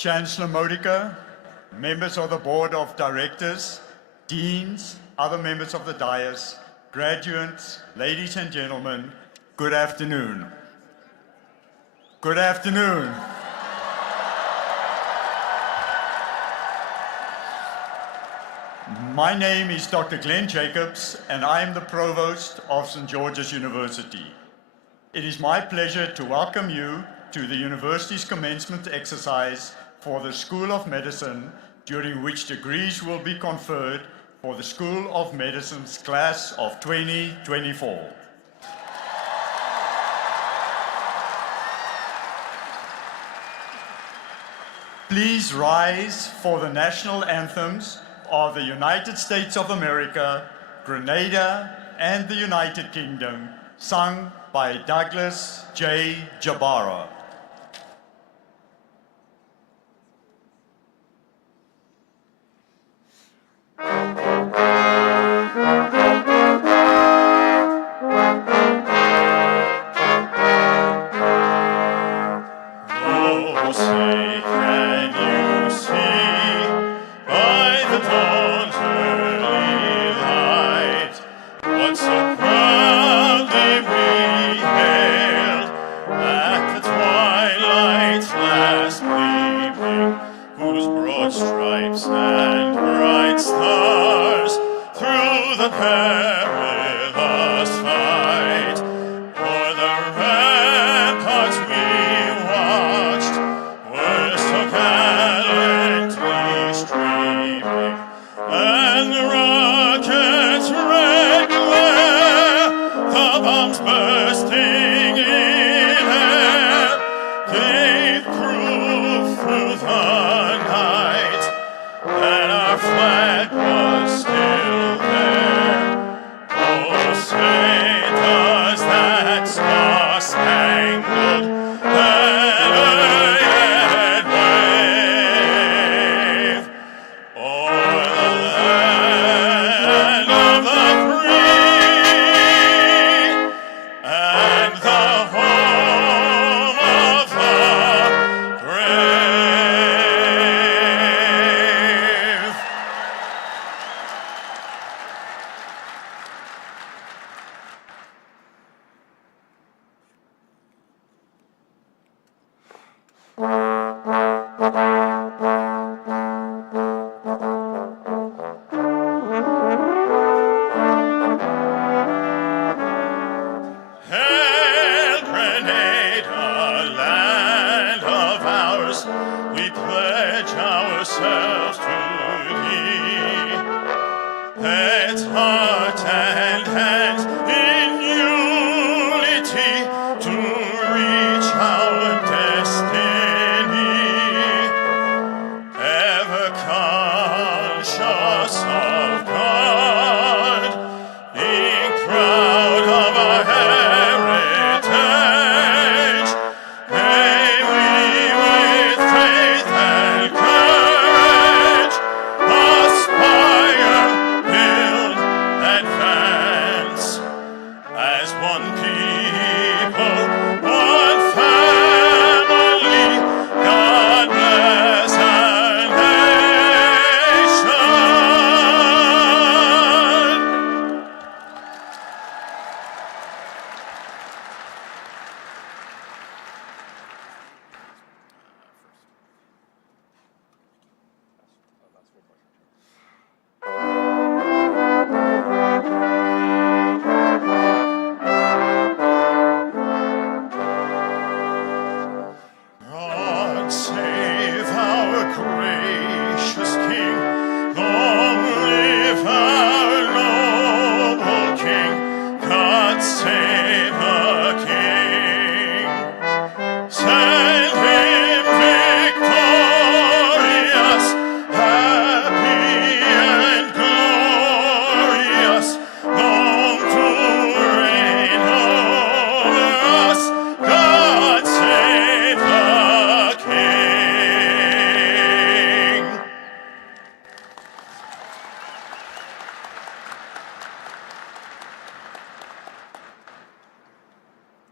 Chancellor Modica, members of the Board of Directors, deans, other members of the dais, graduates, ladies and gentlemen, good afternoon. Good afternoon. My name is Dr. Glenn Jacobs, and I am the Provost of St. George's University. It is my pleasure to welcome you to the university's commencement exercise for the School of Medicine, during which degrees will be conferred for the School of Medicine's class of 2024. Please rise for the national anthems of the United States of America, Grenada, and the United Kingdom, sung by Douglas J. Jabara.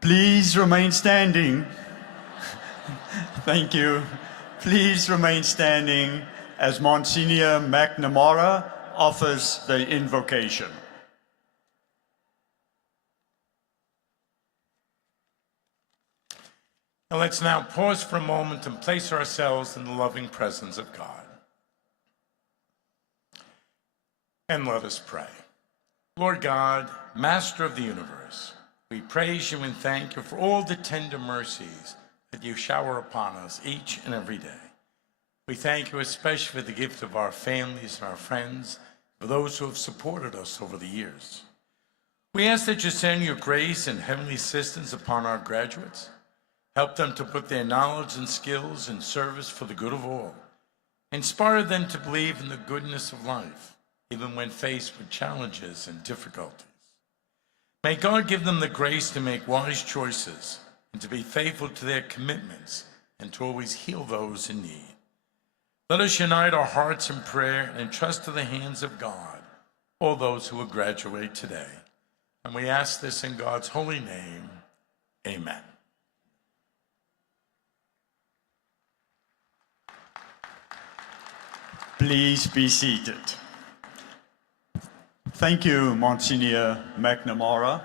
Please remain standing. Thank you. Please remain standing as Monsignor McNamara offers the invocation. And let's now pause for a moment and place ourselves in the loving presence of God. And let us pray. Lord God, Master of the universe, we praise you and thank you for all the tender mercies that you shower upon us each and every day. We thank you especially for the gift of our families and our friends, for those who have supported us over the years. We ask that you send your grace and heavenly assistance upon our graduates. Help them to put their knowledge and skills in service for the good of all. Inspire them to believe in the goodness of life, even when faced with challenges and difficulties. May God give them the grace to make wise choices and to be faithful to their commitments and to always heal those in need. Let us unite our hearts in prayer and entrust to the hands of God all those who will graduate today. And we ask this in God's holy name. Amen. Please be seated. Thank you, Monsignor McNamara.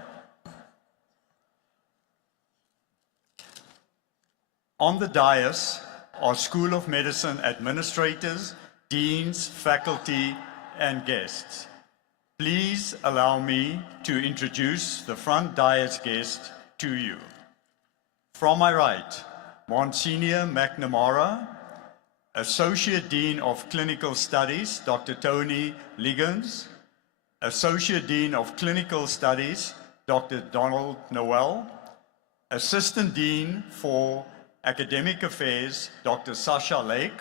On the dais are School of Medicine administrators, deans, faculty, and guests. Please allow me to introduce the front dais guest to you. From my right, Monsignor McNamara, Associate Dean of Clinical Studies, Dr. Tony Liggins, Associate Dean of Clinical Studies, Dr. Donald Noel, Assistant Dean for Academic Affairs, Dr. Sasha Lake,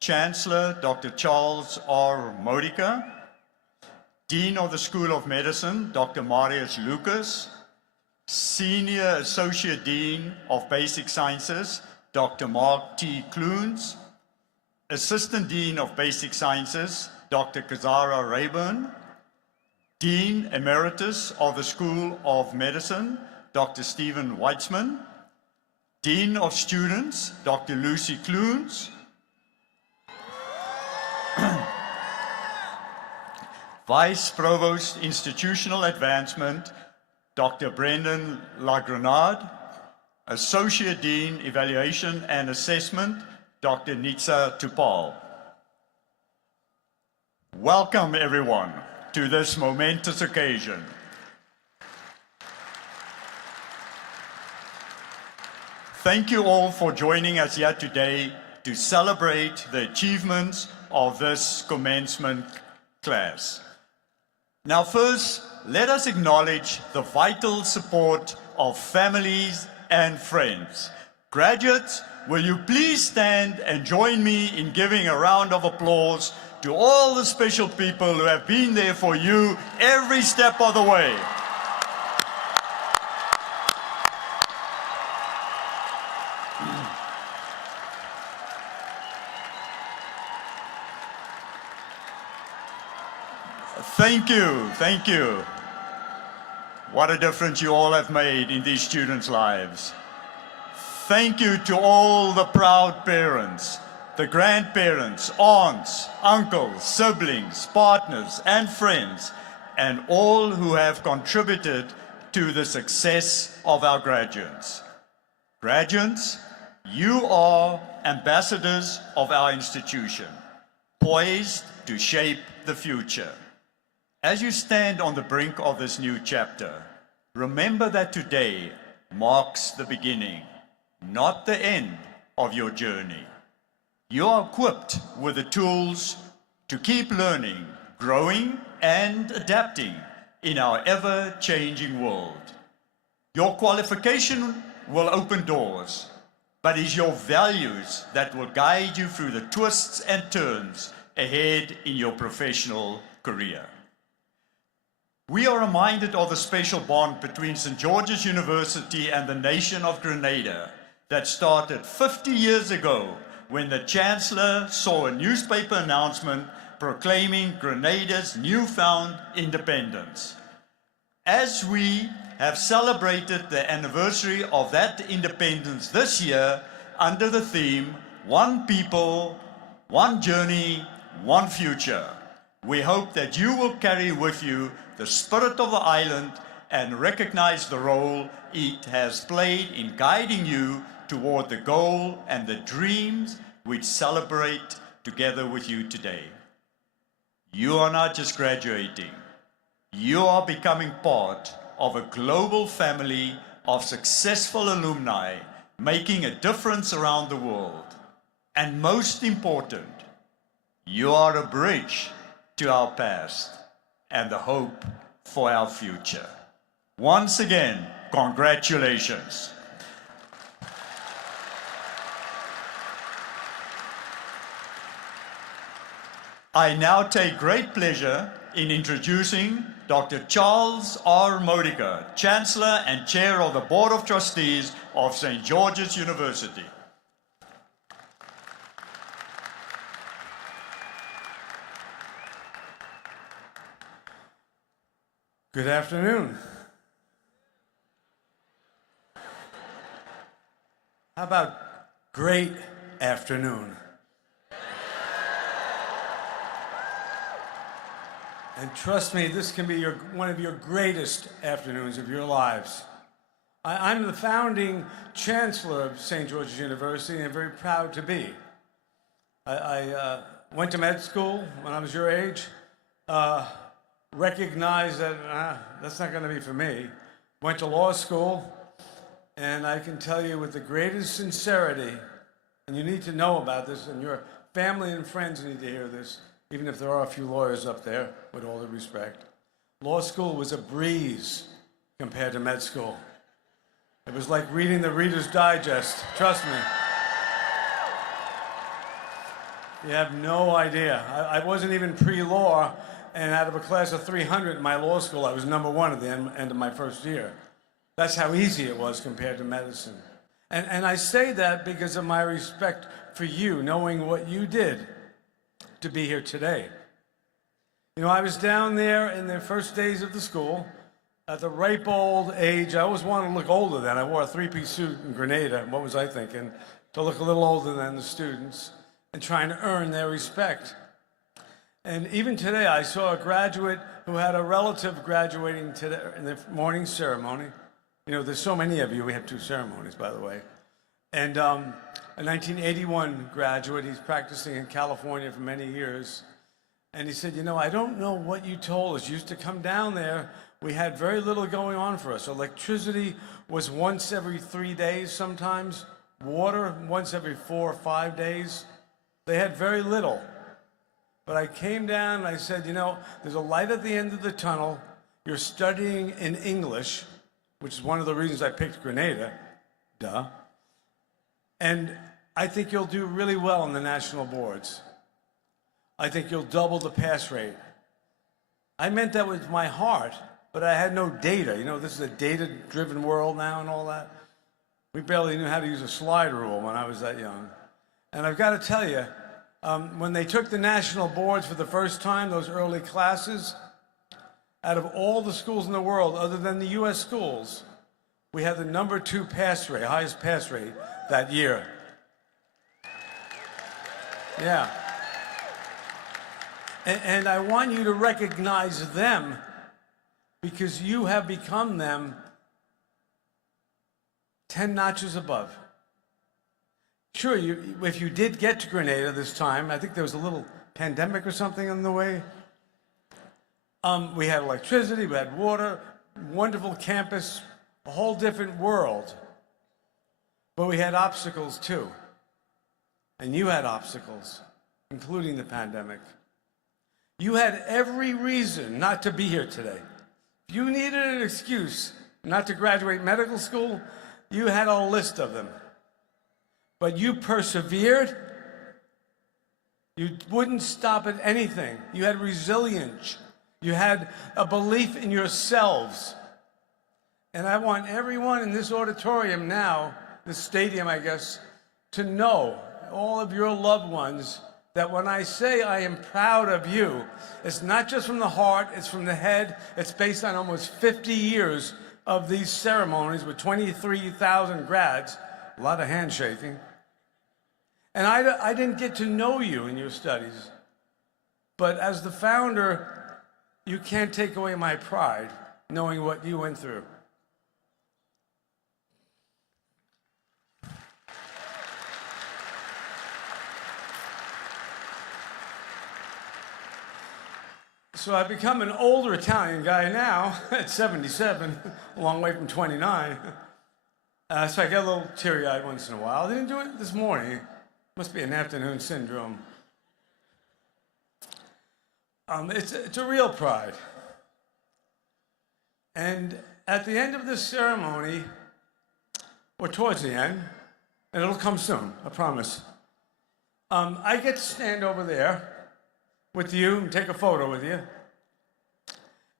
Chancellor, Dr. Charles R. Modica, Dean of the School of Medicine, Dr. Marius Lucas, Senior Associate Dean of Basic Sciences, Dr. Mark T. Kloons, Assistant Dean of Basic Sciences, Dr. Kazara Rayburn, Dean Emeritus of the School of Medicine, Dr. Stephen Weitzman, Dean of Students, Dr. Lucy Kloons, Vice Provost Institutional Advancement, Dr. Brendan Lagrenade, Associate Dean Evaluation and Assessment, Dr. Nitsa Tupal. Welcome everyone to this momentous occasion. Thank you all for joining us here today to celebrate the achievements of this commencement class. Now first, let us acknowledge the vital support of families and friends. Graduates, will you please stand and join me in giving a round of applause to all the special people who have been there for you every step of the way. Thank you, thank you. What a difference you all have made in these students' lives. Thank you to all the proud parents, the grandparents, aunts, uncles, siblings, partners, and friends, and all who have contributed to the success of our graduates. Graduates, you are ambassadors of our institution, poised to shape the future. As you stand on the brink of this new chapter, remember that today marks the beginning, not the end of your journey. You are equipped with the tools to keep learning, growing, and adapting in our ever-changing world. Your qualification will open doors, but it's your values that will guide you through the twists and turns ahead in your professional career. We are reminded of the special bond between St. George's University and the nation of Grenada that started 50 years ago when the Chancellor saw a newspaper announcement proclaiming Grenada's newfound independence. As we have celebrated the anniversary of that independence this year under the theme, one people, one journey, one future. We hope that you will carry with you the spirit of the island and recognize the role it has played in guiding you toward the goal and the dreams we celebrate together with you today. You are not just graduating. You are becoming part of a global family of successful alumni making a difference around the world. And most important, you are a bridge to our past and the hope for our future. Once again, congratulations. I now take great pleasure in introducing Dr. Charles R. Modica, Chancellor and Chair of the Board of Trustees of St. George's University. Good afternoon. How about great afternoon? And trust me, this can be one of your greatest afternoons of your lives. I'm the founding Chancellor of St. George's University, and I'm very proud to be. I went to med school when I was your age, recognized that that's not going to be for me. Went to law school, and I can tell you with the greatest sincerity, and you need to know about this, and your family and friends need to hear this, even if there are a few lawyers up there, with all due respect. Law school was a breeze compared to med school. It was like reading the Reader's Digest, trust me. You have no idea. I wasn't even pre-law, and out of a class of 300 in my law school, I was #1 at the end of my first year. That's how easy it was compared to medicine. And I say that because of my respect for you, knowing what you did to be here today. You know, I was down there in the first days of the school at the ripe old age. I always wanted to look older then. I wore a three-piece suit in Grenada. What was I thinking? To look a little older than the students and trying to earn their respect. And even today, I saw a graduate who had a relative graduating today in the morning ceremony. You know, there's so many of you. We have 2 ceremonies, by the way. And a 1981 graduate. He's practicing in California for many years. And he said, you know, I don't know what you told us. You used to come down there. We had very little going on for us. Electricity was once every 3 days sometimes. Water once every 4 or 5 days. They had very little. But I came down and I said, you know, there's a light at the end of the tunnel. You're studying in English, which is one of the reasons I picked Grenada. Duh. And I think you'll do really well in the national boards. I think you'll double the pass rate. I meant that with my heart, but I had no data. You know, this is a data-driven world now and all that. We barely knew how to use a slide rule when I was that young. And I've got to tell you, when they took the national boards for the first time, those early classes, out of all the schools in the world, other than the US schools, we had the #2 pass rate, highest pass rate that year. Yeah. And I want you to recognize them because you have become them 10 notches above. Sure, if you did get to Grenada this time, I think there was a little pandemic or something on the way. We had electricity, we had water, wonderful campus, a whole different world. But we had obstacles too. And you had obstacles, including the pandemic. You had every reason not to be here today. If you needed an excuse not to graduate medical school, you had a list of them. But you persevered. You wouldn't stop at anything. You had resilience. You had a belief in yourselves. And I want everyone in this auditorium now, this stadium, I guess, to know, all of your loved ones, that when I say I am proud of you, it's not just from the heart, it's from the head. It's based on almost 50 years of these ceremonies with 23,000 grads, a lot of handshaking. And I didn't get to know you in your studies. But as the founder, you can't take away my pride knowing what you went through. So I've become an older Italian guy now at 77, a long way from 29. So I get a little teary-eyed once in a while. I didn't do it this morning. Must be an afternoon syndrome. It's a real pride. And at the end of this ceremony, or towards the end, and it'll come soon, I promise, I get to stand over there with you and take a photo with you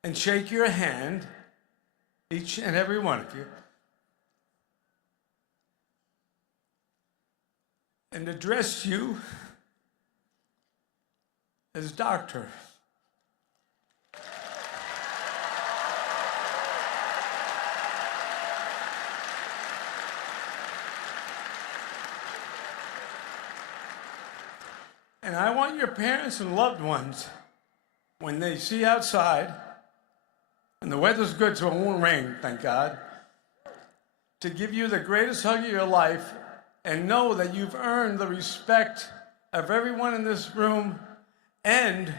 and shake your hand, each and every one of you, and address you as doctor. And I want your parents and loved ones, when they see outside, and the weather's good so it won't rain, thank God, to give you the greatest hug of your life and know that you've earned the respect of everyone in this room and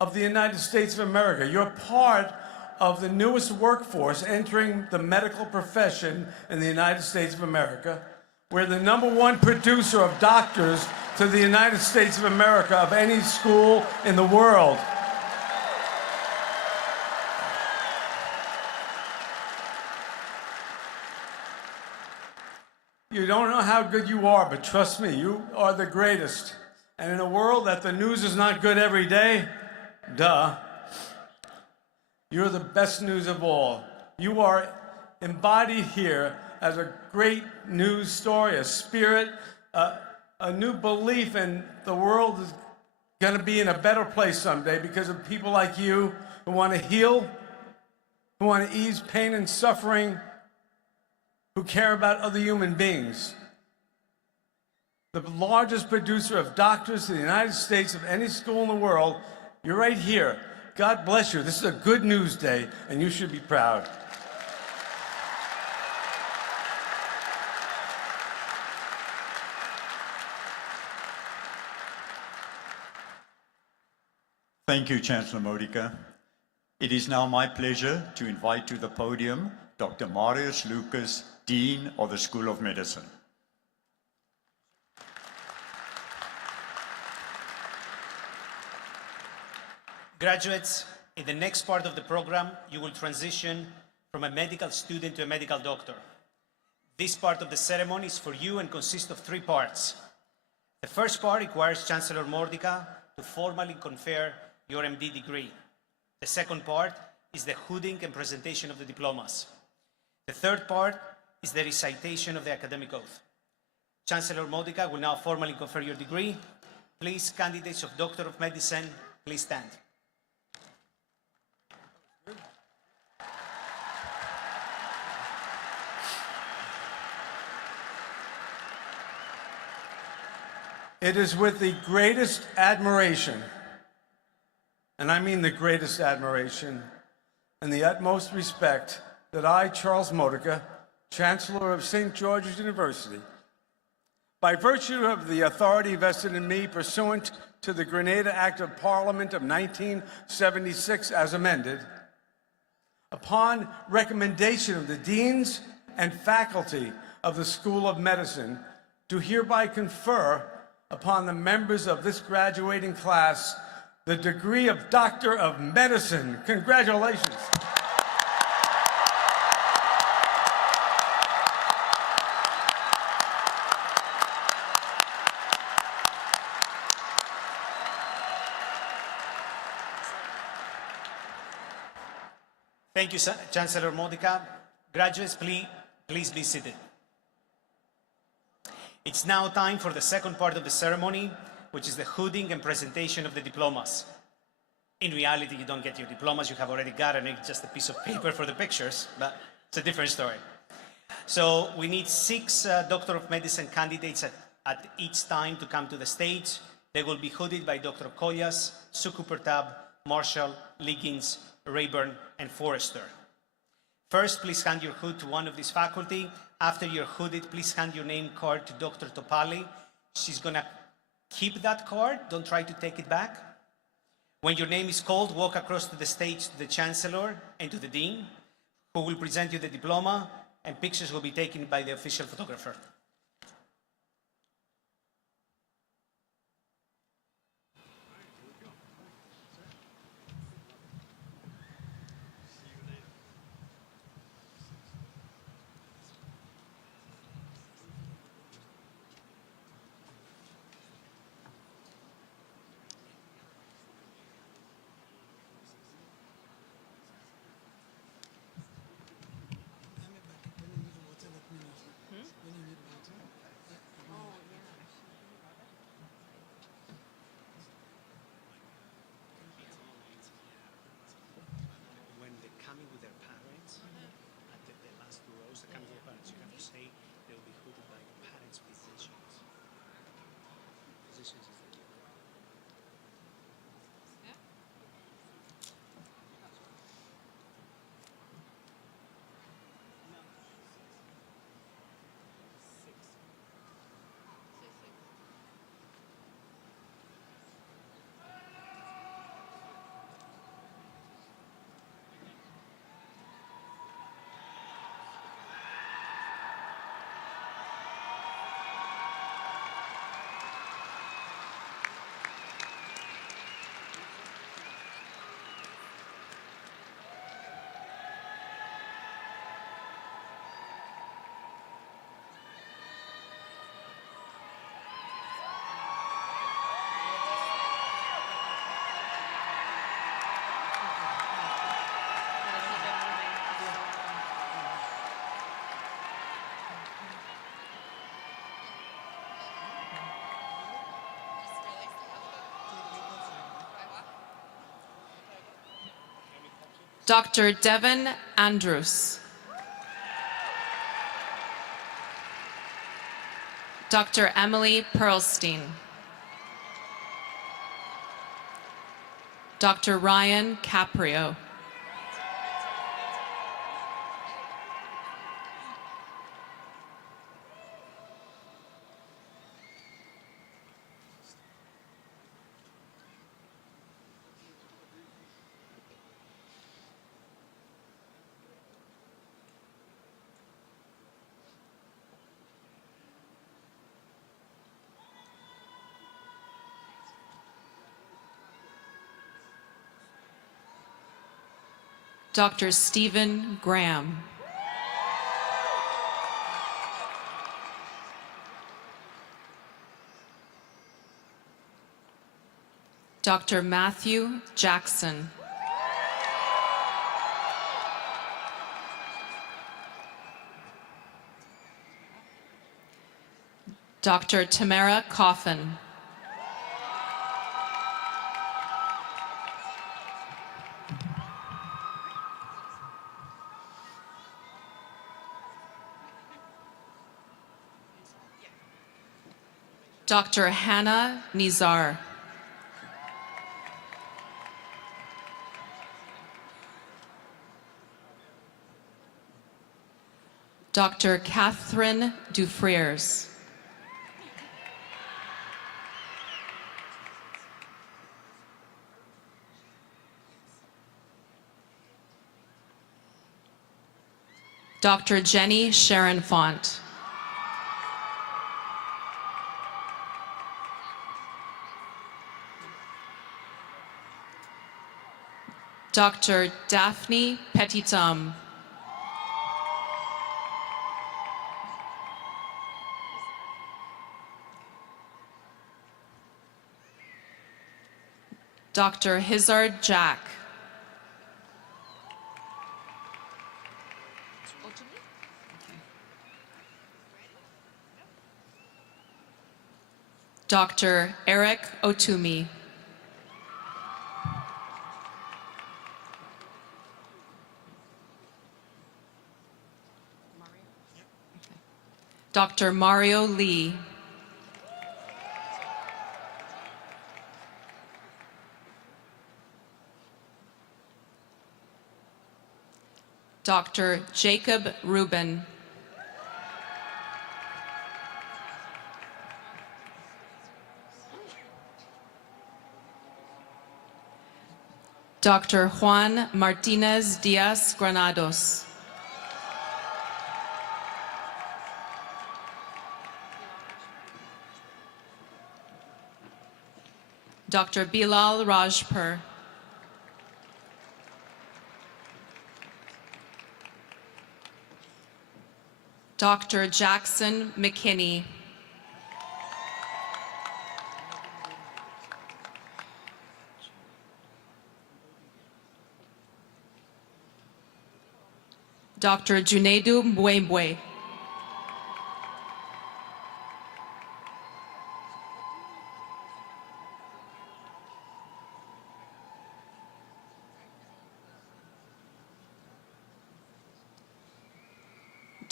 of the United States of America. You're part of the newest workforce entering the medical profession in the United States of America. We're the #1 producer of doctors to the United States of America of any school in the world. You don't know how good you are, but trust me, you are the greatest. And in a world that the news is not good every day, duh, you're the best news of all. You are embodied here as a great news story, a spirit, a new belief in the world is going to be in a better place someday because of people like you who want to heal, who want to ease pain and suffering, who care about other human beings. The largest producer of doctors in the United States of any school in the world, you're right here. God bless you. This is a good news day, and you should be proud. Thank you, Chancellor Modica. It is now my pleasure to invite to the podium Dr. Marius Lucas, Dean of the School of Medicine. Graduates, in the next part of the program, you will transition from a medical student to a medical doctor. This part of the ceremony is for you and consists of 3 parts. The first part requires Chancellor Modica to formally confer your MD degree. The second part is the hooding and presentation of the diplomas. The third part is the recitation of the academic oath. Chancellor Modica will now formally confer your degree. Please, candidates of Doctor of Medicine, please stand. It is with the greatest admiration, and I mean the greatest admiration, and the utmost respect that I, Charles Modica, Chancellor of St. George's University, by virtue of the authority vested in me pursuant to the Grenada Act of Parliament of 1976 as amended, upon recommendation of the deans and faculty of the School of Medicine, do hereby confer upon the members of this graduating class the degree of Doctor of Medicine. Congratulations. Thank you, Chancellor Modica. Graduates, please be seated. It's now time for the second part of the ceremony, which is the hooding and presentation of the diplomas. In reality, you don't get your diplomas, you have already gotten it, just a piece of paper for the pictures, but it's a different story. So we need 6 Doctor of Medicine candidates at each time to come to the stage. They will be hooded by Dr. Collas, Suku Pertab, Marshall, Liggins, Rayburn, and Forrester. First, please hand your hood to one of these faculty. After you're hooded, please hand your name card to Dr. Topali. She's gonna keep that card, don't try to take it back. When your name is called, walk across to the stage to the Chancellor and to the Dean, who will present you the diploma, and pictures will be taken by the official photographer. When they're coming with their parents, at the last two rows, they're coming with their parents, you have to say they'll be hooded by the parents' physicians. Physicians is the key. Dr. Devin Andrews. Dr. Emily Pearlstein. Dr. Ryan Caprio. Dr. Stephen Graham. Dr. Matthew Jackson. Dr. Tamara Coffin. Dr. Hannah Nizar. Dr. Catherine Dufriers. Dr. Jenny Sharon Font. Dr. Daphne Petitum. Dr. Hizard Jack. Dr. Eric Otumi. Dr. Mario Lee. Dr. Jacob Rubin. Dr. Juan Martinez Diaz Granados. Dr. Bilal Rajpur. Dr. Jackson McKinney. Dr. Junaidu Mbwembwe.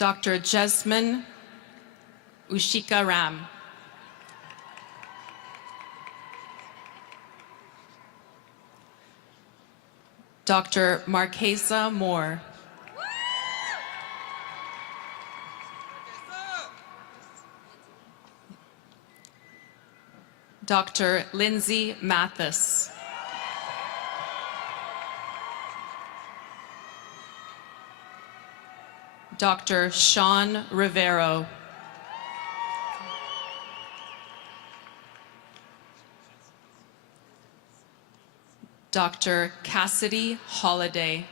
Dr. Jasmine Ushika Ram. Dr. Marquesa Moore. Dr. Lindsay Mathis. Dr. Sean Rivero. Dr. Cassidy Holliday.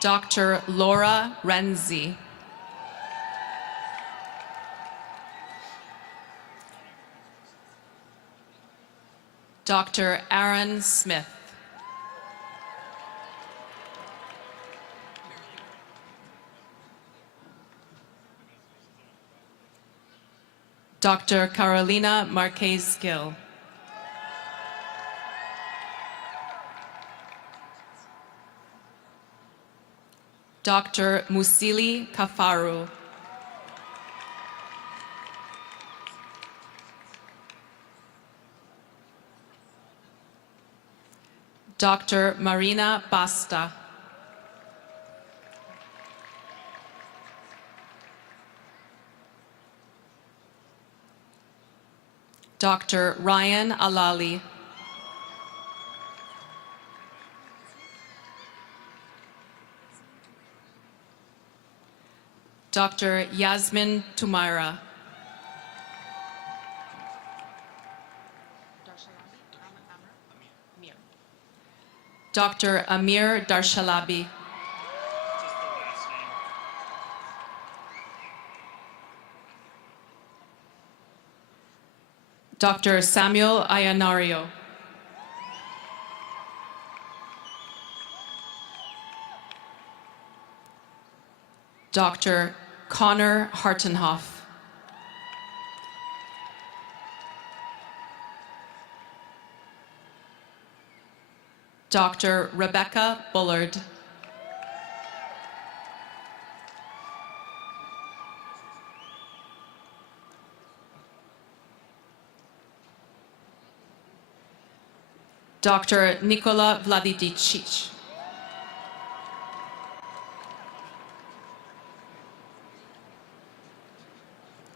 Dr. Laura Renzi. Dr. Aaron Smith. Dr. Carolina Marquez Gill. Dr. Musili Kafaru. Dr. Marina Basta. Dr. Ryan Alali. Dr. Yasmin Tumaira. Dr. Amir Darshalabi. Dr. Samuel Ayanario. Dr. Connor Hartenhoff. Dr. Rebecca Bullard. Dr. Nikola Vladicic.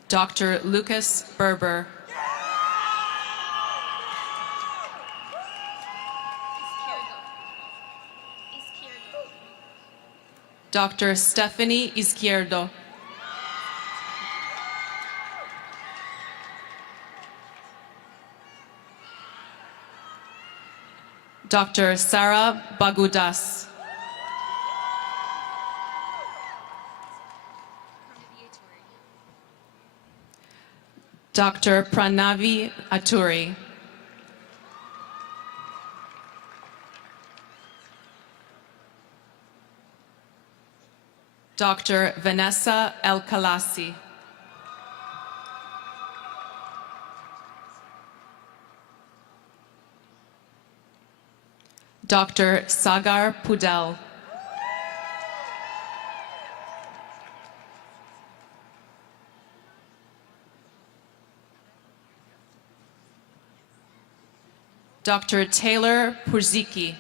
Dr. Lucas Berber. Dr. Stephanie Izquierdo. Dr. Sarah Bagudas. Dr. Pranavi Aturi. Dr. Vanessa El Kalasi. Dr. Sagar Pudel. Dr. Taylor Purzicki.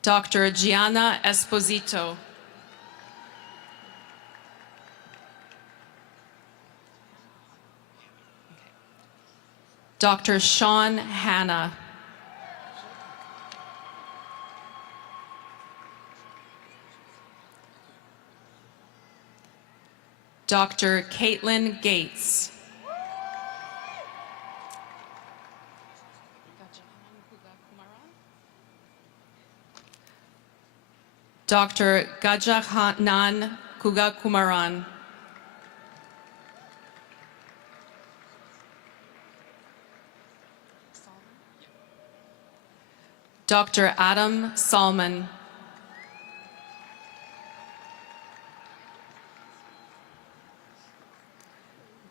Dr. Gianna Esposito. Dr. Sean Hanna. Dr. Caitlin Gates. Dr. Gajahanan Kugakumaran. Dr. Adam Salman.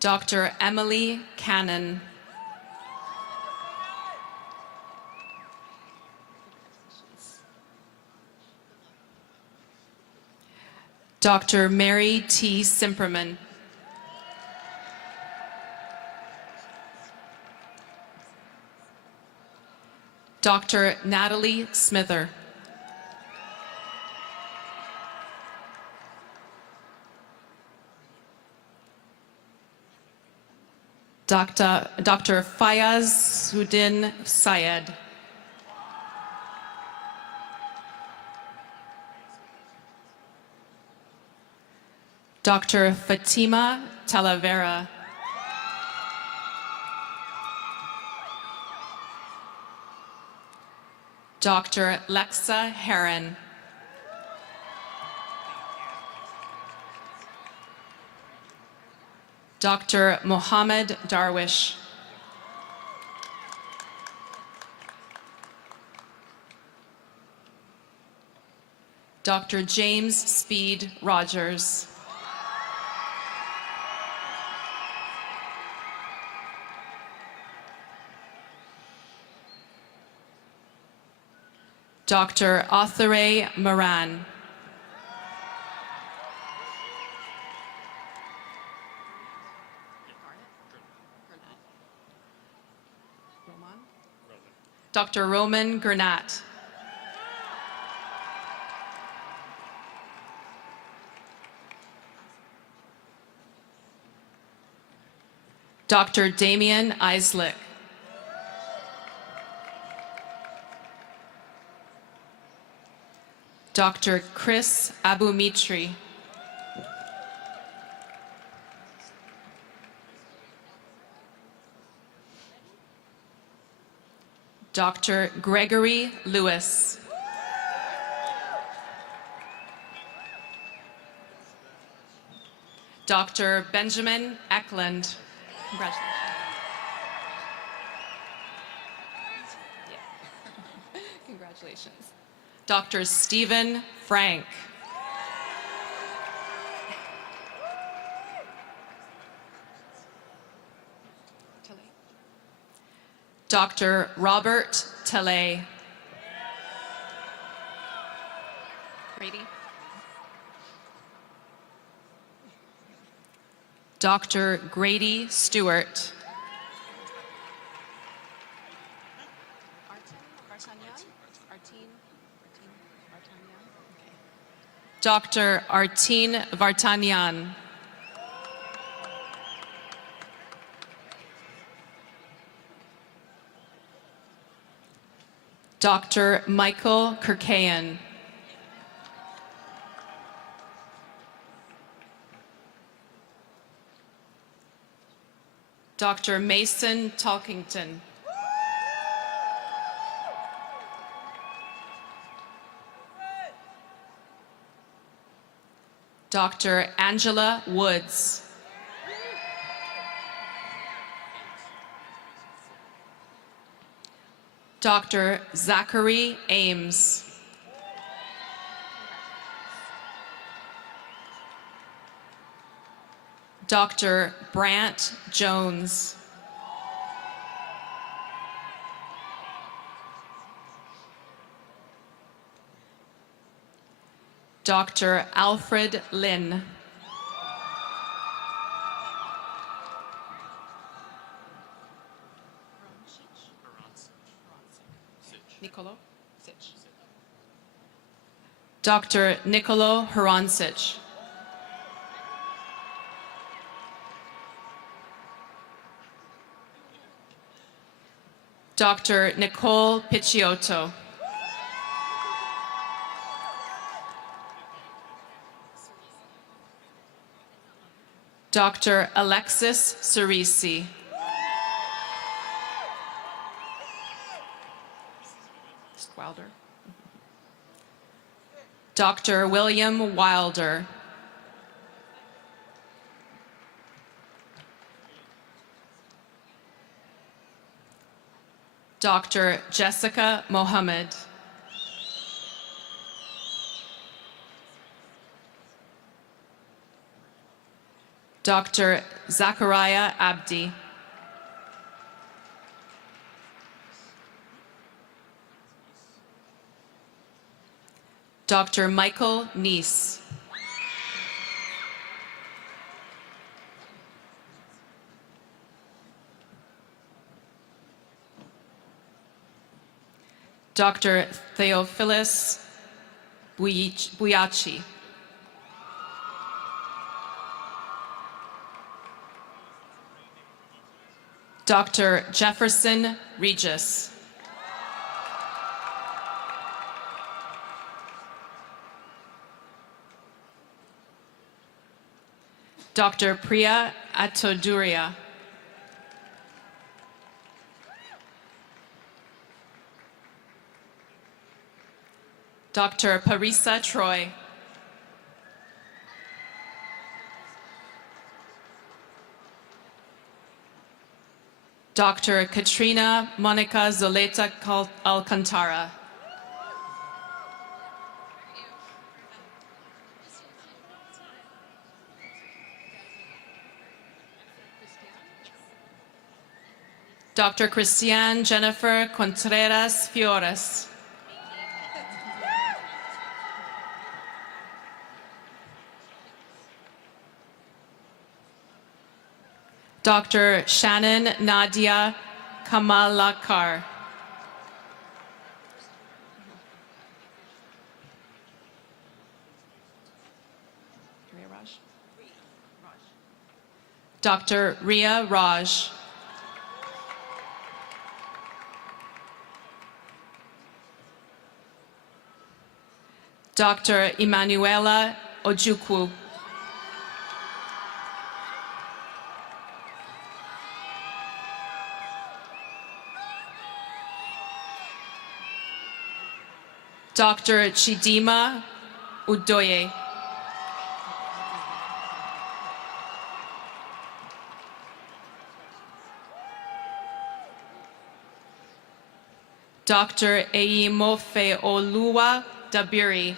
Dr. Emily Cannon. Dr. Mary T. Simperman. Dr. Natalie Smither. Dr. Fayaz Sudin Syed. Dr. Fatima Talavera. Dr. Lexa Heron. Dr. Mohammed Darwish. Dr. James Speed Rogers. Dr. Authore Moran. Dr. Roman Gernat. Dr. Damian Islick. Dr. Chris Abumitri. Dr. Gregory Lewis. Dr. Benjamin Eklund. Congratulations. Yeah. Congratulations. Dr. Stephen Frank. Dr. Robert Talley. Grady. Dr. Grady Stewart. Dr. Artin Vartanyan. Dr. Michael Kirkayan. Dr. Mason Talkington. Dr. Angela Woods. Dr. Zachary Ames. Dr. Brant Jones. Dr. Alfred Lin. Dr. Nicolo Harancic. Dr. Nicole Picciotto. Dr. Alexis Cerisi. Wilder. Dr. William Wilder. Dr. Jessica Mohammed. Dr. Zachariah Abdi. Dr. Michael Neese. Dr. Theophilus Buyachi. Dr. Jefferson Regis. Dr. Priya Atoduria. Dr. Parisa Troy. Dr. Katrina Monica Zoleta Alcantara. Dr. Christiane Jennifer Contreras Fiores. Dr. Shannon Nadia Kamalakar. Dr. Ria Raj. Dr. Emanuela Ojukwu. Dr. Chidima Udoye. Dr. Eyimofe Oluwa Dabiri.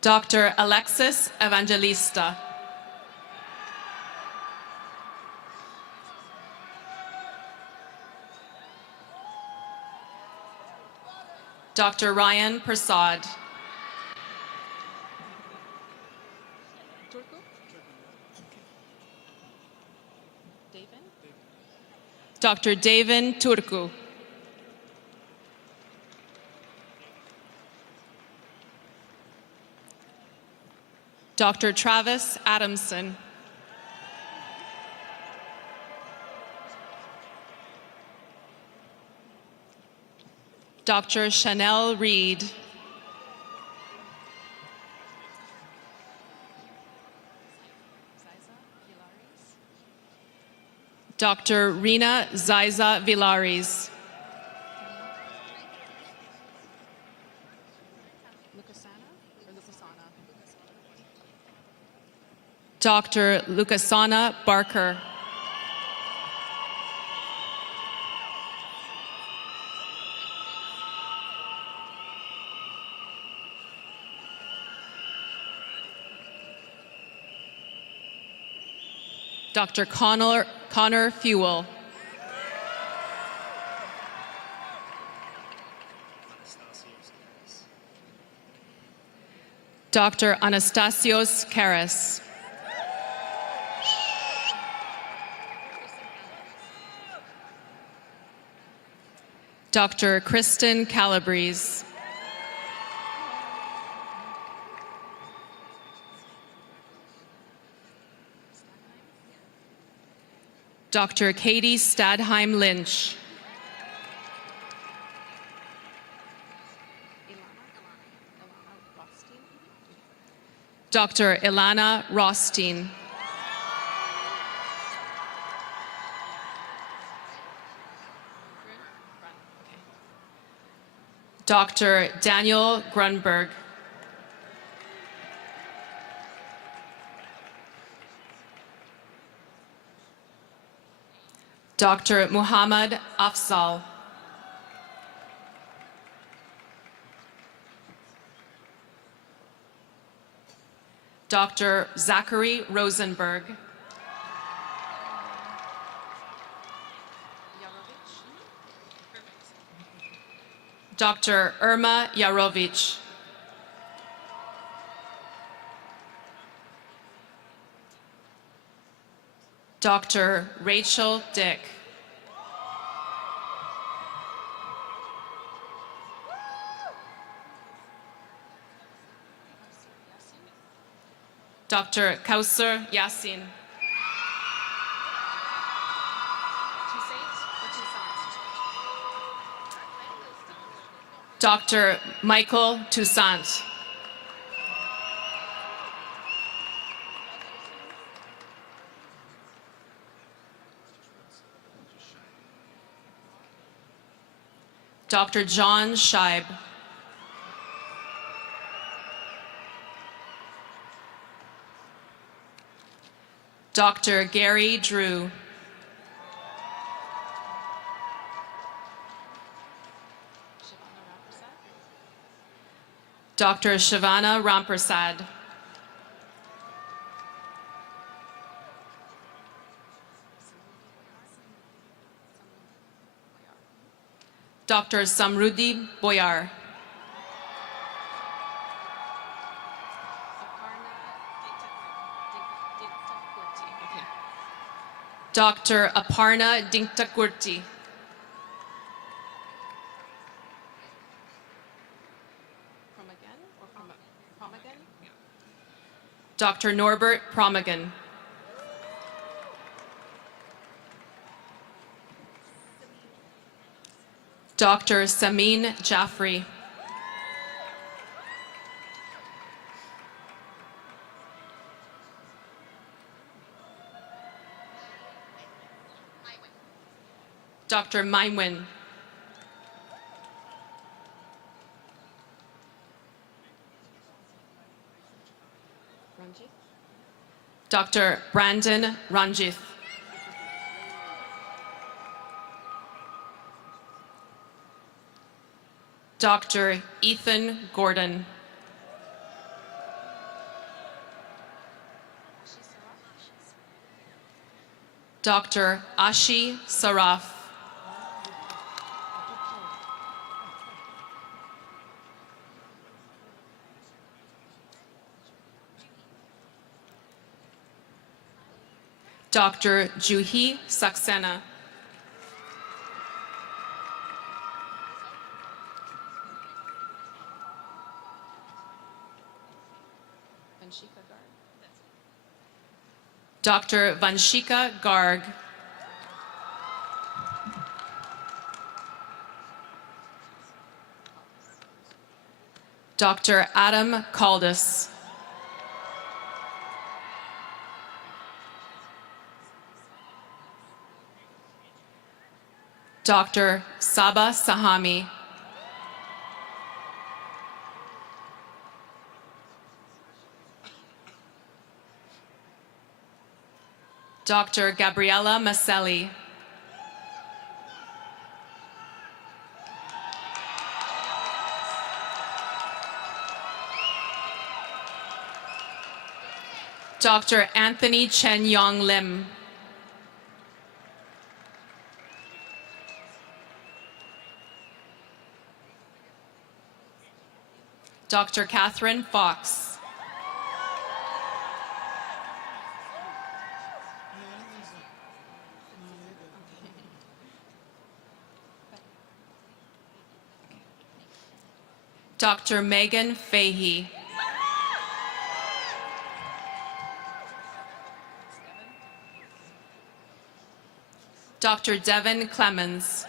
Dr. Alexis Evangelista. Dr. Ryan Prasad. Dr. Devin Turku. Dr. Travis Adamson. Dr. Chanel Reed. Dr. Rina Zaiza Vilaris. Dr. Lukasana Barker. Dr. Connor Fewell. Dr. Anastasios Karas. Dr. Kristen Calabrese. Dr. Katie Stadheim Lynch. Dr. Ilana Rothstein. Dr. Daniel Grunberg. Dr. Muhammad Afzal. Dr. Zachary Rosenberg. Dr. Irma Yarovich. Dr. Rachel Dick. Dr. Kausar Yassin. Dr. Michael Toussaint. Dr. John Scheib. Dr. Gary Drew. Dr. Shavana Rampersad. Dr. Samrudhi Boyar. Dr. Aparna Dinktakurti. Dr. Norbert Promagan. Dr. Samin Jaffrey. Dr. Maimwin. Dr. Brandon Ranjith. Dr. Ethan Gordon. Dr. Ashi Saraf. Dr. Juhi Saxena. Dr. Vanshika Garg. Dr. Adam Caldas. Dr. Saba Sahami. Dr. Gabriella Maselli. Dr. Anthony Chen Yong Lim. Dr. Catherine Fox. Dr. Megan Fahey. Dr. Devin Clemens.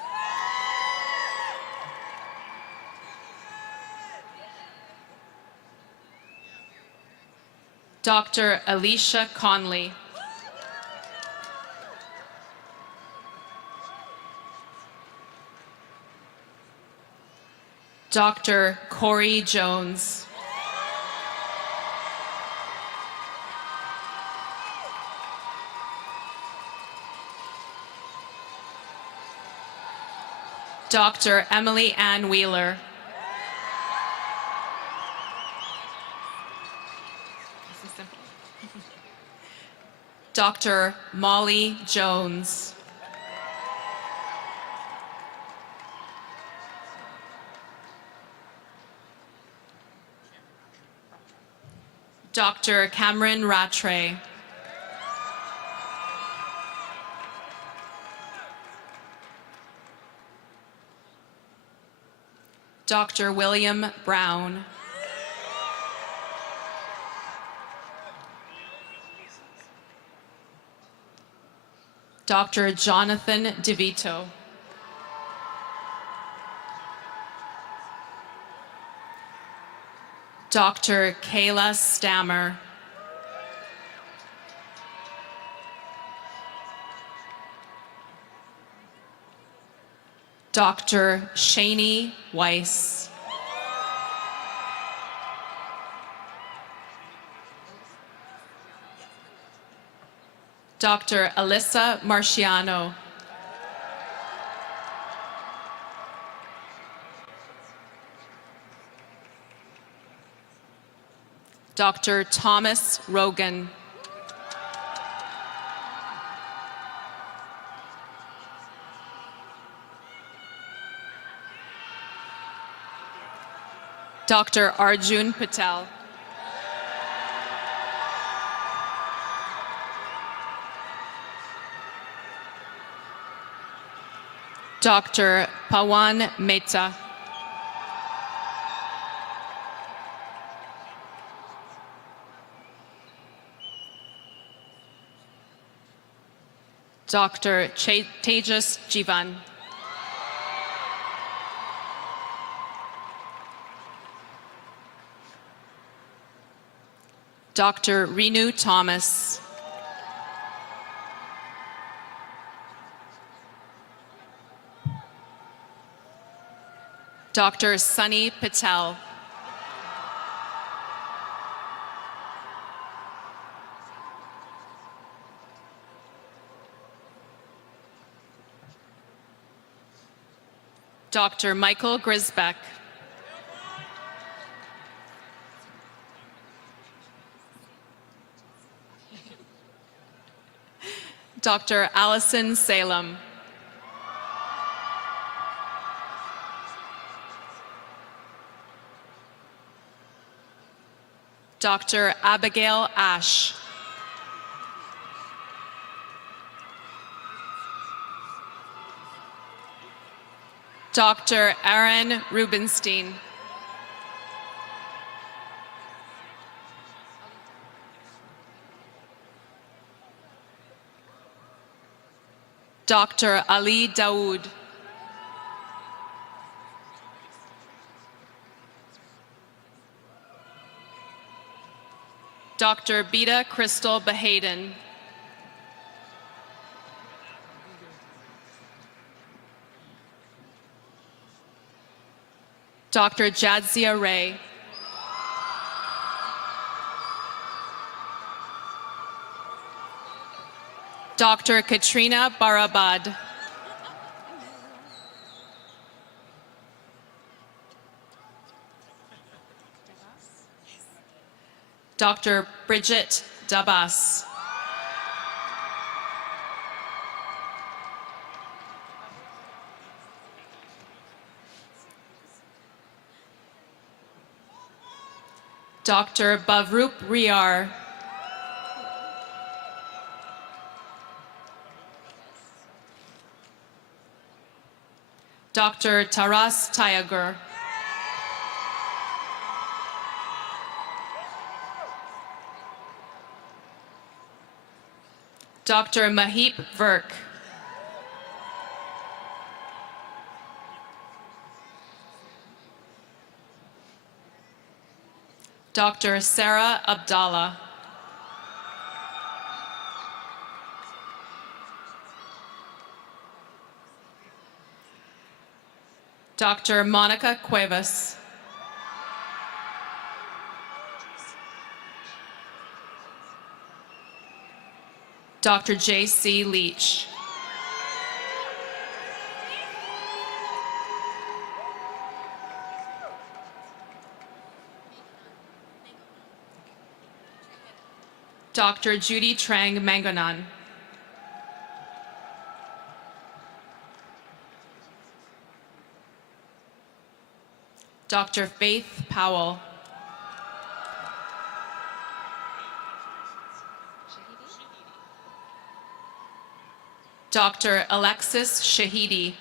Dr. Alicia Conley. Dr. Corey Jones. Dr. Emily Ann Wheeler. Dr. Molly Jones. Dr. Cameron Rattray. Dr. William Brown. Dr. Jonathan DeVito. Dr. Kayla Stammer. Dr. Shani Weiss. Dr. Alyssa Marciano. Dr. Thomas Rogan. Dr. Arjun Patel. Dr. Pawan Mehta. Dr. Tejas Jivan. Dr. Renu Thomas. Dr. Sunny Patel. Dr. Michael Grisbeck. Dr. Allison Salem. Dr. Abigail Ash. Dr. Aaron Rubenstein. Dr. Ali Daoud. Dr. Beta Crystal Behaden. Dr. Jadzia Ray. Dr. Katrina Barabad. Dr. Bridget Dabas. Dr. Bavroop Riyar. Dr. Taras Tayagur. Dr. Mahip Virk. Dr. Sarah Abdallah. Dr. Monica Cuevas. Dr. J.C. Leach. Dr. Judy Trang Mangonan. Dr. Faith Powell. Dr. Alexis Shahidi.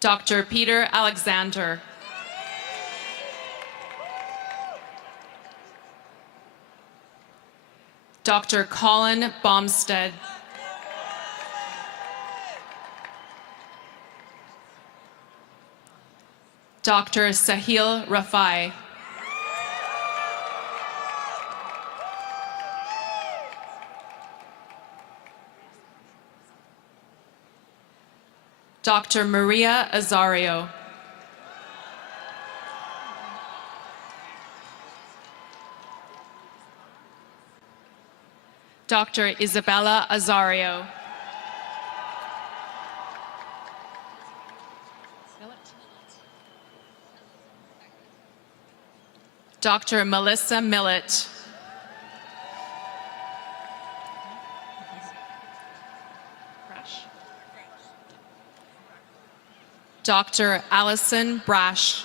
Dr. Peter Alexander. Dr. Colin Bomstead. Dr. Sahil Rafai. Dr. Maria Azario. Dr. Isabella Azario. Dr. Melissa Millett. Dr. Allison Brash.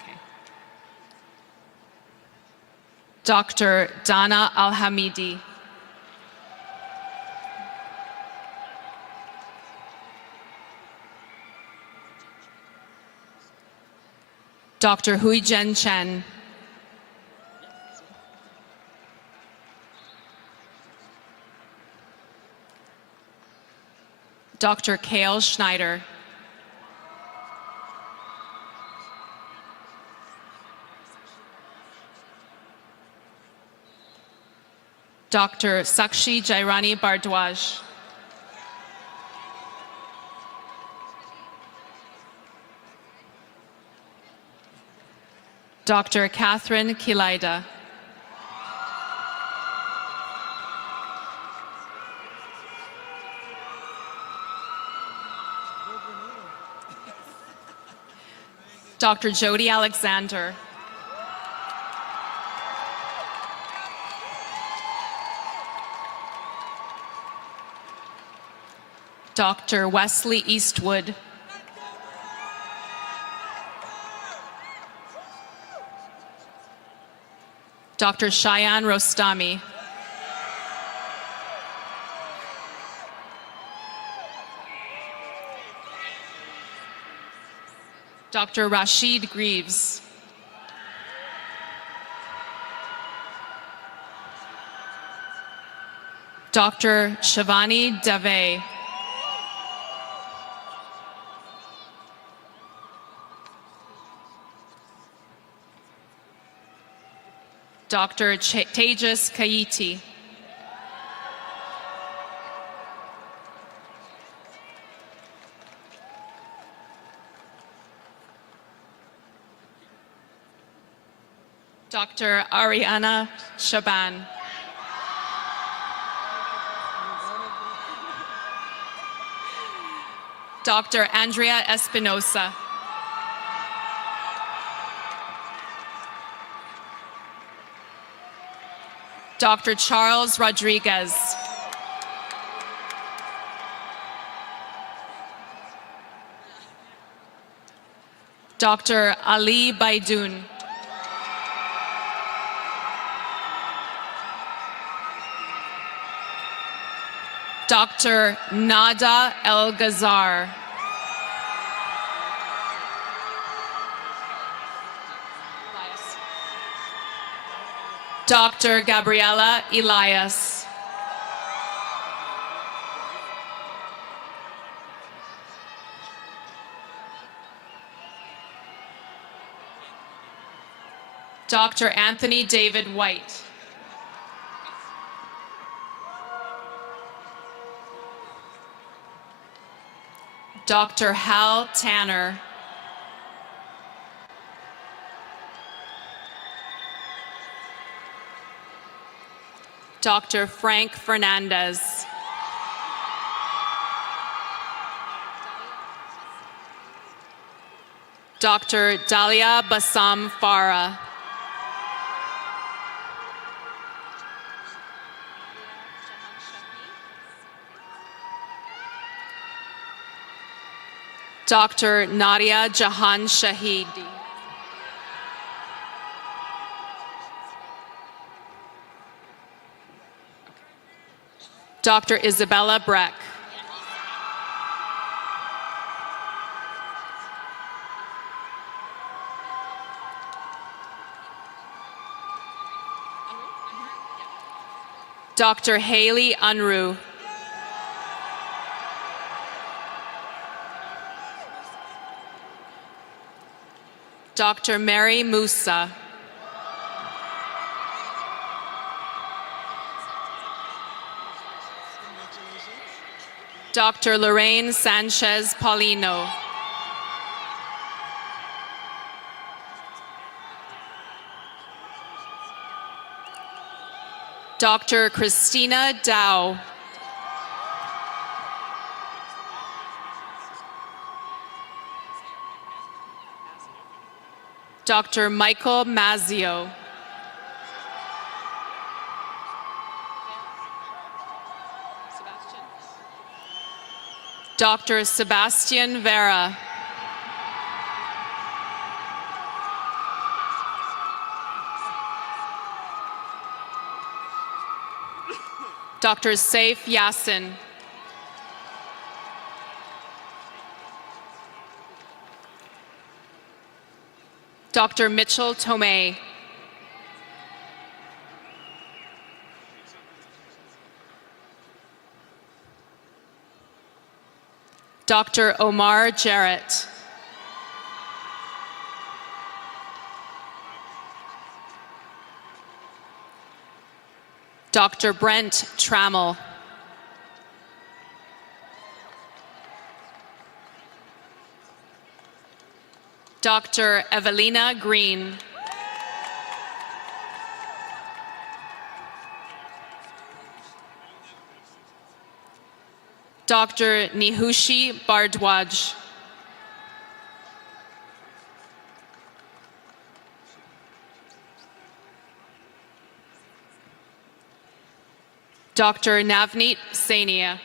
Okay. Dr. Dana Alhamidi. Dr. Huijen Chen. Dr. Kale Schneider. Dr. Sakshi Jairani Bardwaj. Dr. Catherine Kilaida. Dr. Jody Alexander. Dr. Wesley Eastwood. Dr. Cheyenne Rostami. Dr. Rashid Greaves. Dr. Shivani Dave. Dr. Tejas Kaiti. Dr. Ariana Shaban. Dr. Andrea Espinosa. Dr. Charles Rodriguez. Dr. Ali Baidoun. Dr. Nada El Ghazar. Dr. Gabriela Elias. Dr. Anthony David White. Dr. Hal Tanner. Dr. Frank Fernandez. Dr. Dalia Bassam Farah. Dr. Nadia Jahan Shahidi. Dr. Isabella Breck. Dr. Haley Unruh. Dr. Mary Musa. Dr. Lorraine Sanchez Paulino. Dr. Christina Dow. Dr. Michael Mazzio. Dr. Sebastian Vera. Dr. Saif Yassin. Dr. Mitchell Tomei. Dr. Omar Jarrett. Dr. Brent Trammell. Dr. Evelina Green. Dr. Nihushi Bardwaj. Dr. Navneet Sainia.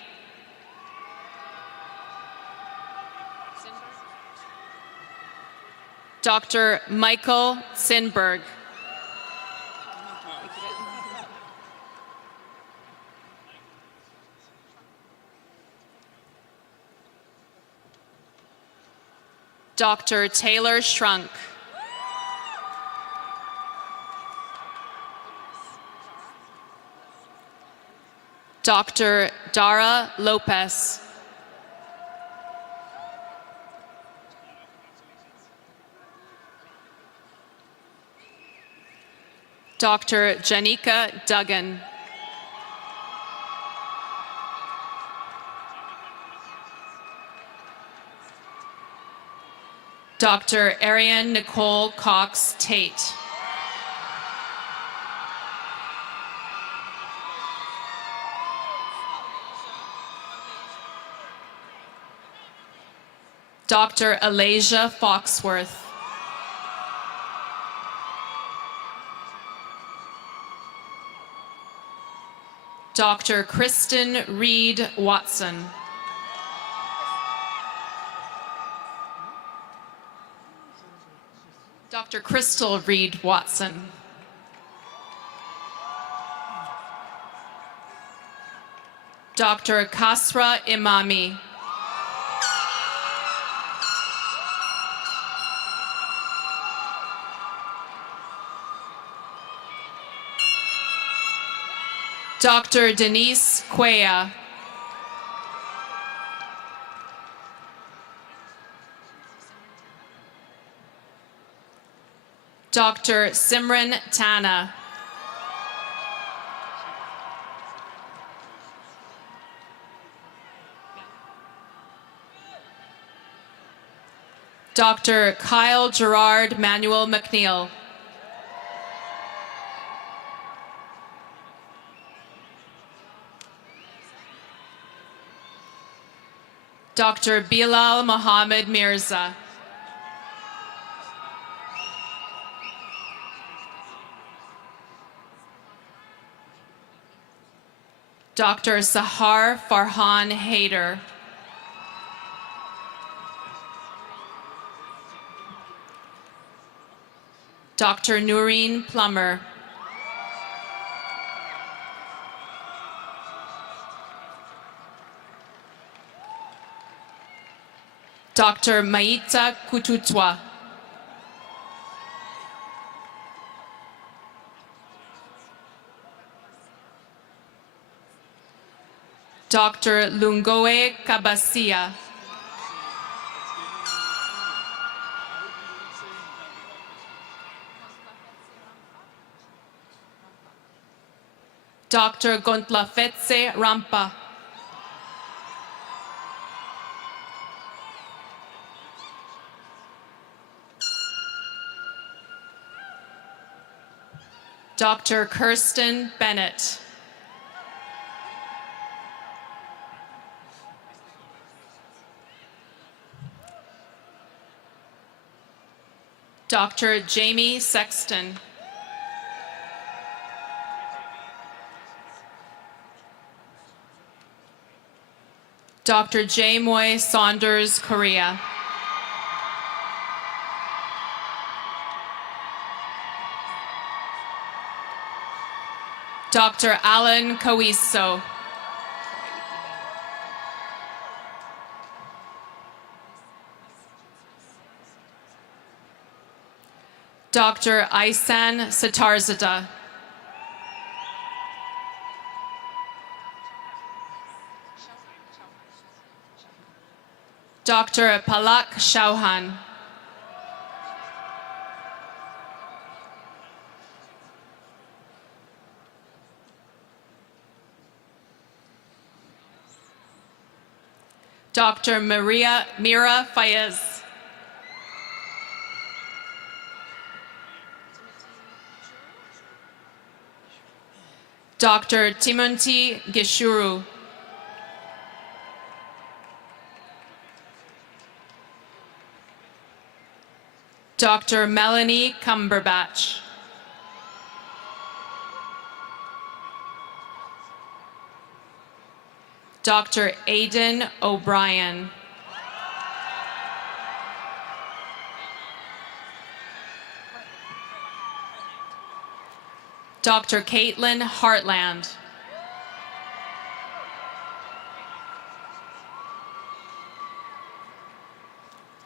Dr. Michael Sinberg. Dr. Taylor Shrunk. Dr. Dara Lopez. Dr. Janika Duggan. Dr. Ariane Nicole Cox Tate. Dr. Alasia Foxworth. Dr. Kristen Reed Watson. Dr. Crystal Reed Watson. Dr. Kasra Imami. Dr. Denise Cuellar. Dr. Simran Tana. Dr. Kyle Gerard Manuel McNeil. Dr. Bilal Mohammed Mirza. Dr. Sahar Farhan Haider. Dr. Noreen Plummer. Dr. Maita Kututwa. Dr. Lungoe Kabasia. Dr. Gontlafetse Rampa. Dr. Kirsten Bennett. Dr. Jamie Sexton. Dr. J. Moy Saunders Korea. Dr. Alan Kawiso. Dr. Isan Satarzada. Dr. Palak Chauhan. Dr. Mira Fayez. Dr. Timothy Gishuru. Dr. Melanie Cumberbatch. Dr. Aidan O'Brien. Dr. Caitlin Hartland.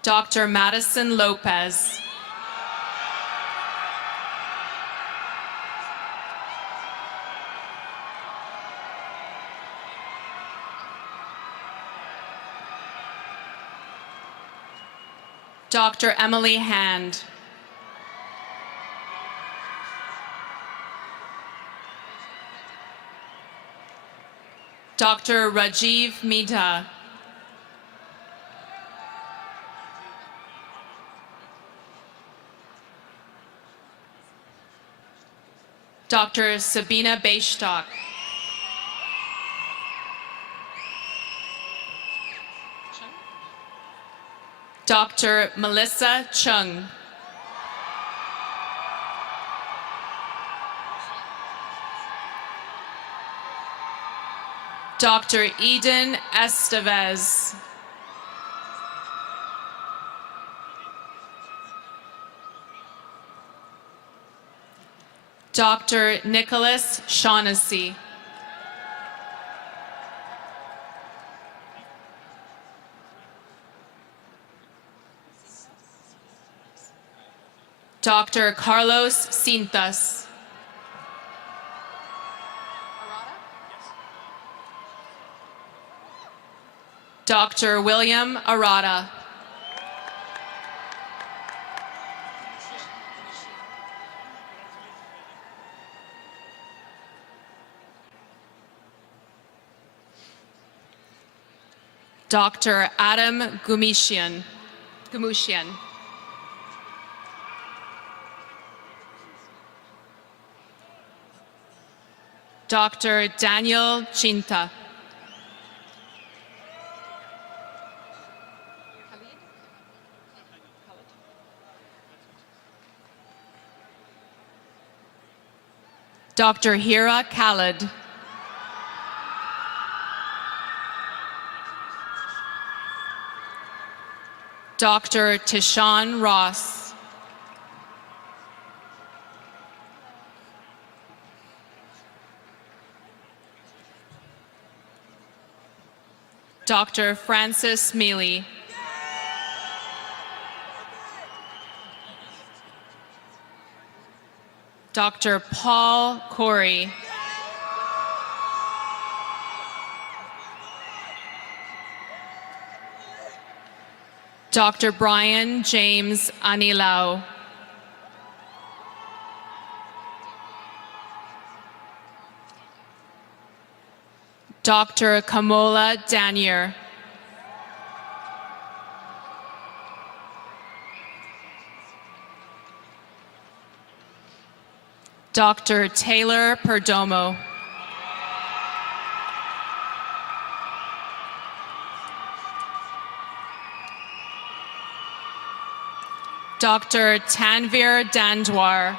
Dr. Madison Lopez. Dr. Emily Hand. Dr. Rajiv Mehta. Dr. Sabina Beistock. Dr. Melissa Chung. Dr. Eden Estevez. Dr. Nicholas Shaughnessy. Dr. Carlos Cintas. Dr. William Arata. Dr. Adam Gumishian. Dr. Daniel Chinta. Dr. Hira Khalid. Dr. Tishan Ross. Dr. Francis Mealy. Dr. Paul Corey. Dr. Brian James Anilau. Dr. Kamola Danier. Dr. Taylor Perdomo. Dr. Tanvir Dandwar.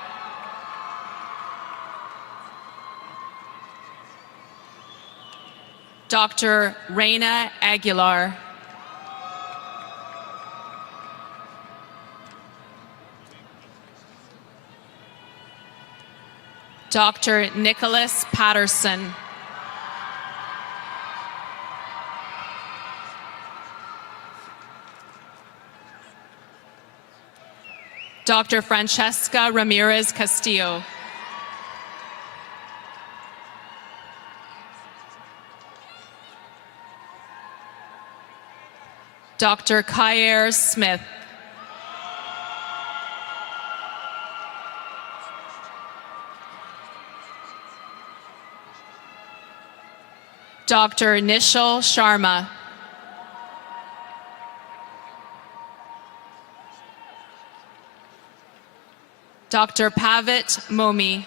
Dr. Reina Aguilar. Dr. Nicholas Patterson. Dr. Francesca Ramirez Castillo. Dr. Kyer Smith. Dr. Nishal Sharma. Dr. Pavit Momi.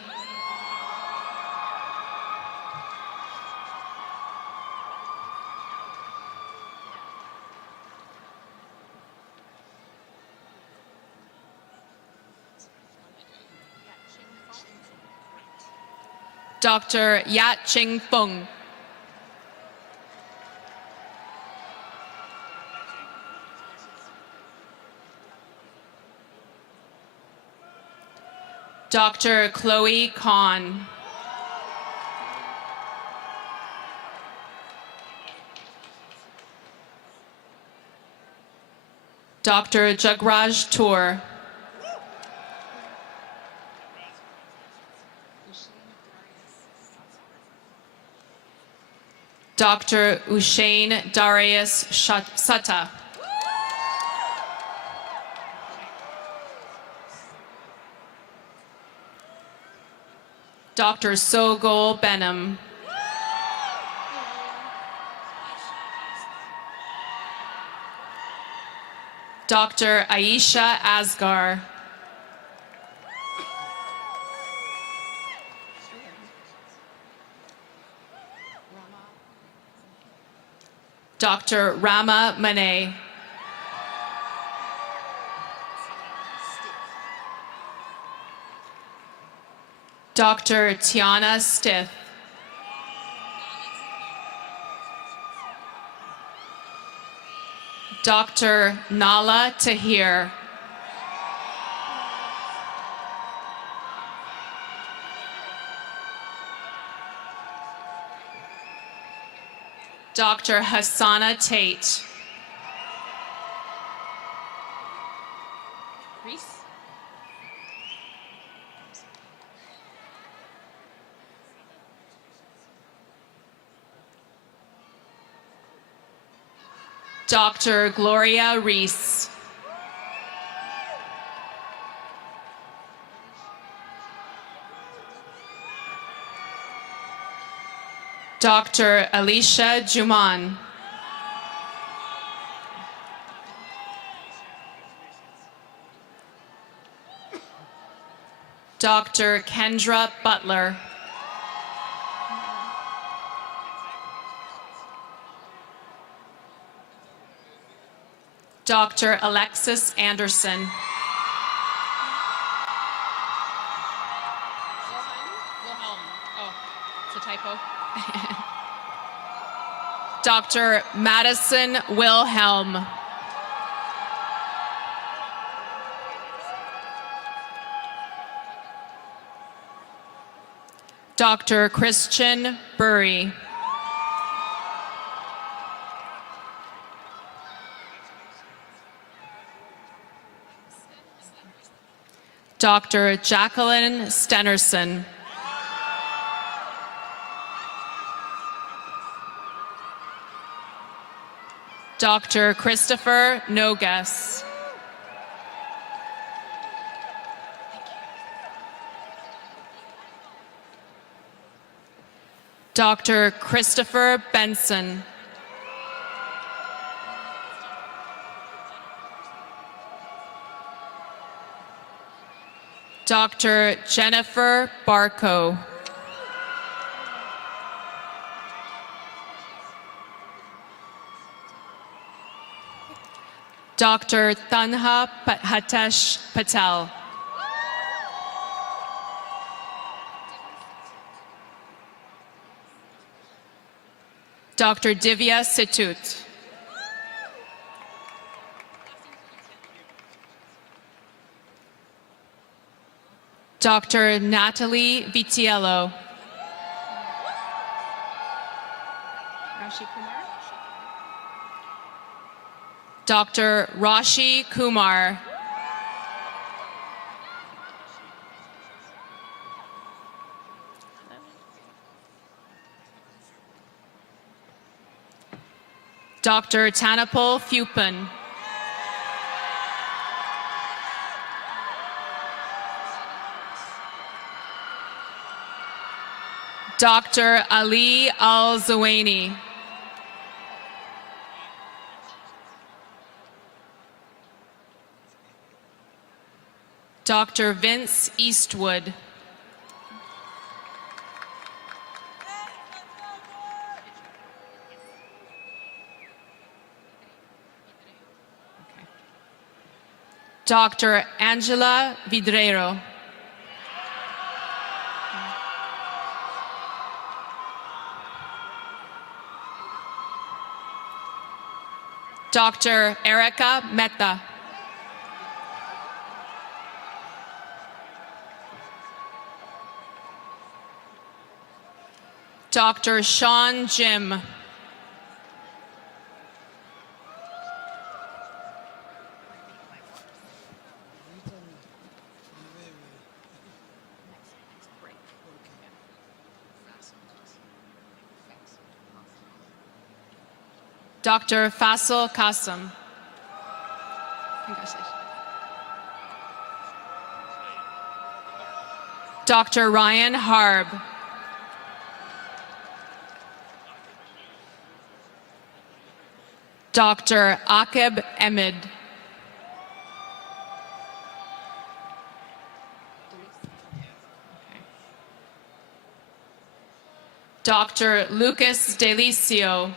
Dr. Yat Ching Fung. Dr. Chloe Kahn. Dr. Jagraj Tour. Dr. Ushain Darius Sutta. Dr. Sogol Benham. Dr. Aisha Asgar. Dr. Rama Mane. Dr. Tiana Stith. Dr. Nala Tahir. Dr. Hassana Tate. Dr. Gloria Reese. Dr. Alicia Juman. Dr. Kendra Butler. Dr. Alexis Anderson. Dr. Madison Wilhelm. Dr. Christian Burry. Dr. Jacqueline Stenerson. Dr. Christopher Nogas. Dr. Christopher Benson. Dr. Jennifer Barco. Dr. Tanha Hatesh Patel. Dr. Divya Situt. Dr. Natalie Vitiello. Dr. Rashi Kumar. Dr. Tanapol Fupan. Dr. Ali Al-Zawaini. Dr. Vince Eastwood. Dr. Angela Vidreiro. Dr. Erica Mehta. Dr. Sean Jim. Dr. Faisal Qasim. Congratulations. Dr. Ryan Harb. Dr. Akib Ahmed. Dr. Lucas Delicio.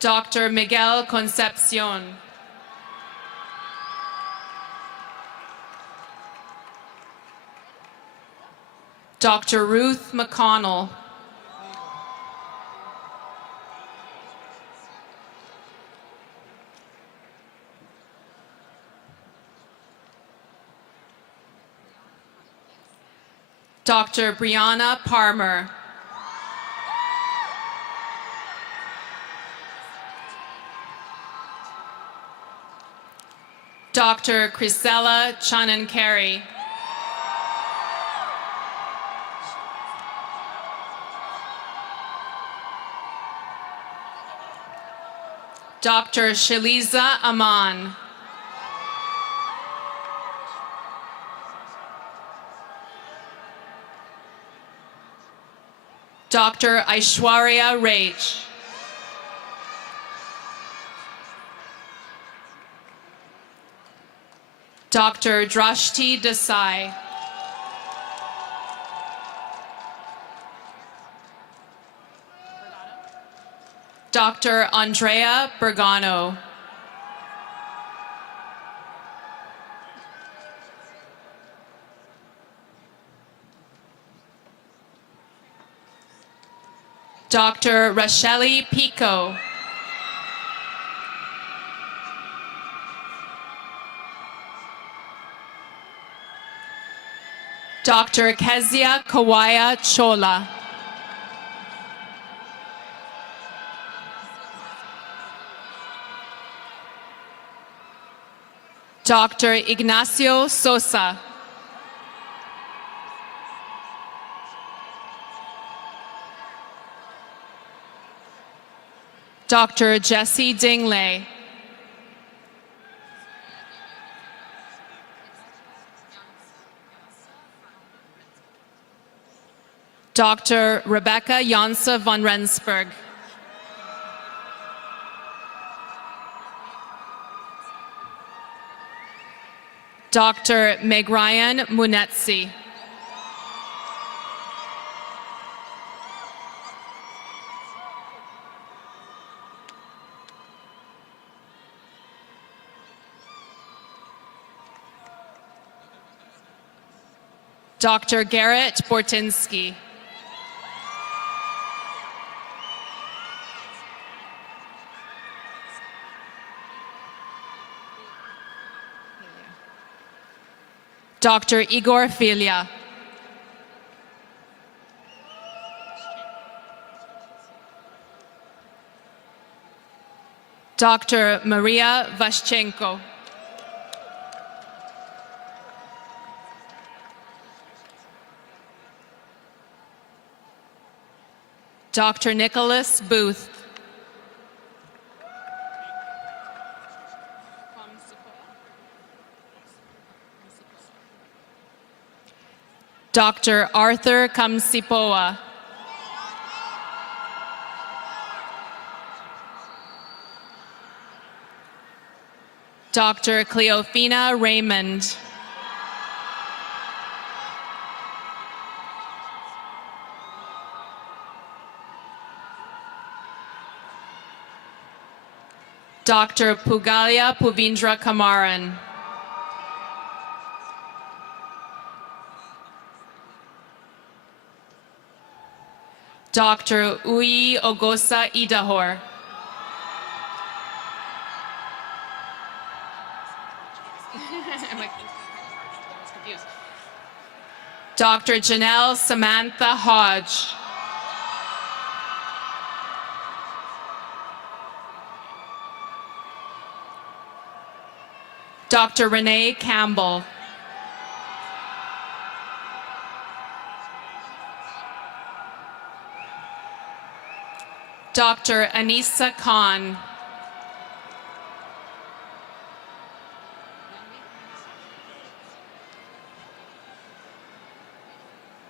Dr. Miguel Concepcion. Dr. Ruth McConnell. Dr. Brianna Parmer. Dr. Chrisella Chanan-Carey. Dr. Shaliza Aman. Dr. Aishwarya Raj. Dr. Drashti Desai. Dr. Andrea Bergano. Dr. Racheli Pico. Dr. Kezia Kawaya Chola. Dr. Ignacio Sosa. Dr. Jesse Dingley. Dr. Rebecca Janse von Rensburg. Dr. Meg Ryan Munetsi. Dr. Garrett Bortinsky. Dr. Igor Filia. Dr. Maria Vashchenko. Dr. Nicholas Booth. Dr. Arthur Kamsipoa. Dr. Cleofina Raymond. Dr. Pugalia Puvindra Kamaran. Dr. Uyi Ogosa Idahor. Dr. Janelle Samantha Hodge. Dr. Renee Campbell. Dr. Anissa Khan.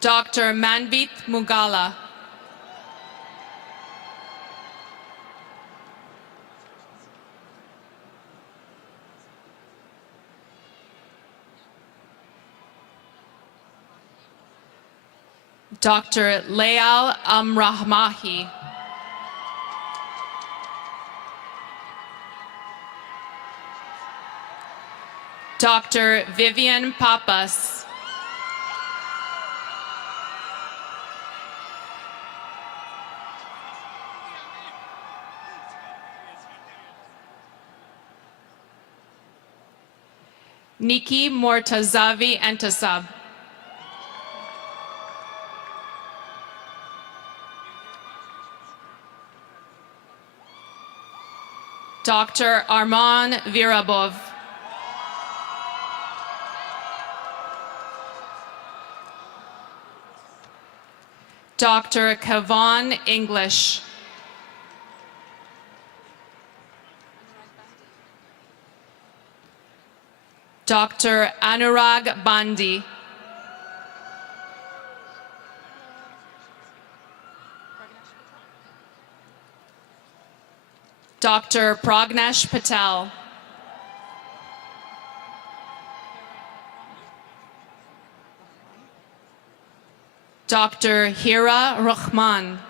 Dr. Manvit Mugala. Dr. Layal Amrahmahi. Dr. Vivian Papas. Nikki Mortazavi Antasab. Dr. Arman Virabov. Dr. Kavan English. Dr. Anurag Bandi. Dr. Pragnesh Patel. Dr. Hira Rahman.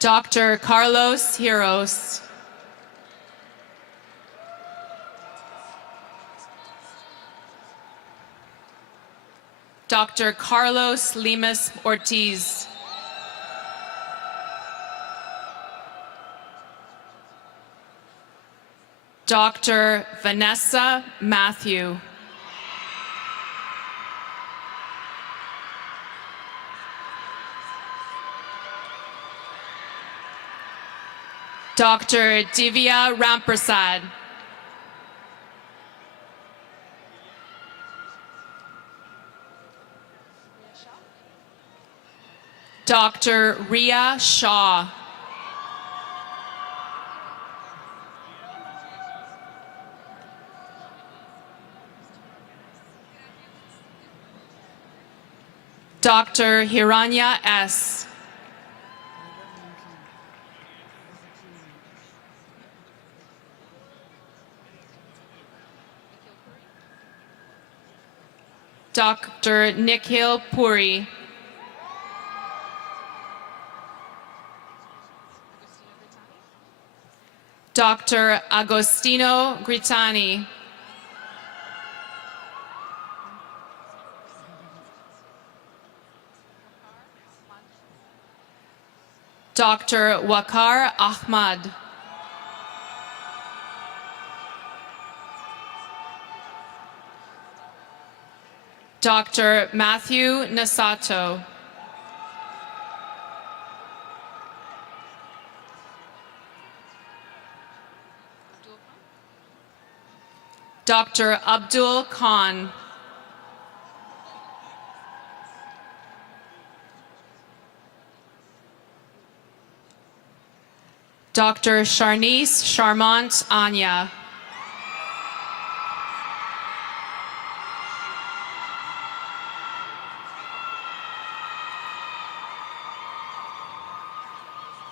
Dr. Carlos Hiros. Dr. Carlos Limas Ortiz. Dr. Vanessa Matthew. Dr. Divya Ramprasad. Dr. Ria Shaw. Dr. Hiranya S. Dr. Nikhil Puri. Dr. Agostino Gritani. Dr. Waqar Ahmad. Dr. Matthew Nasato. Dr. Abdul Khan. Dr. Sharnice Charmant Anya.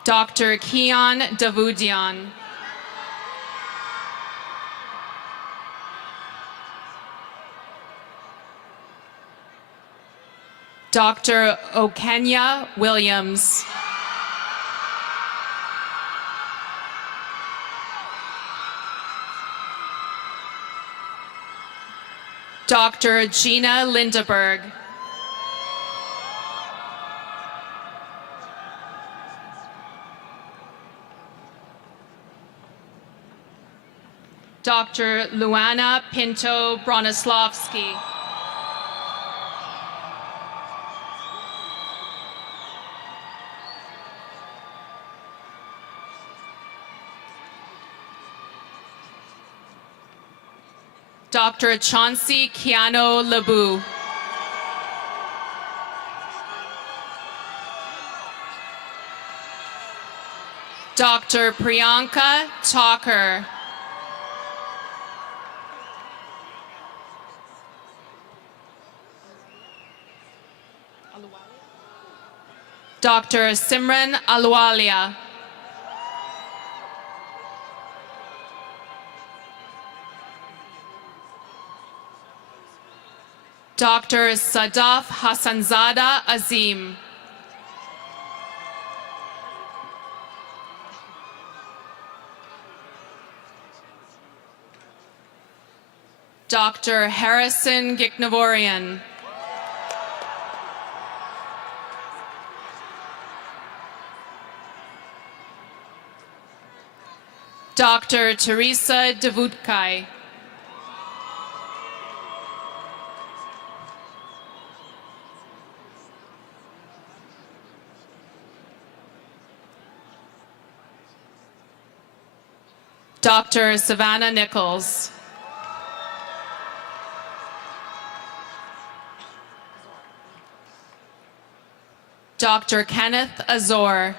Dr. Kian Davudian. Dr. Okenya Williams. Dr. Gina Lindeberg. Dr. Luana Pinto Bronislavsky. Dr. Chauncey Kiano Lebu. Dr. Priyanka Talker. Dr. Simran Aluwalia. Dr. Sadaf Hassanzada Azim. Dr. Harrison Giknavorian. Dr. Teresa Devutkai. Dr. Savannah Nichols. Dr. Kenneth Azor.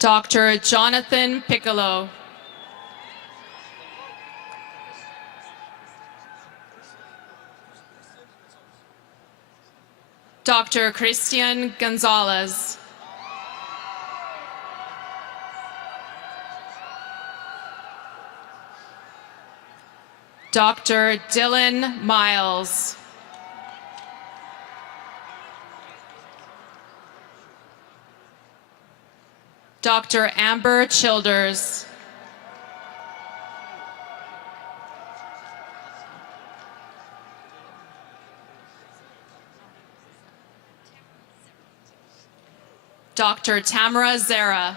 Dr. Jonathan Piccolo. Dr. Christian Gonzalez. Dr. Dylan Miles. Dr. Amber Childers. Dr. Tamara Zera.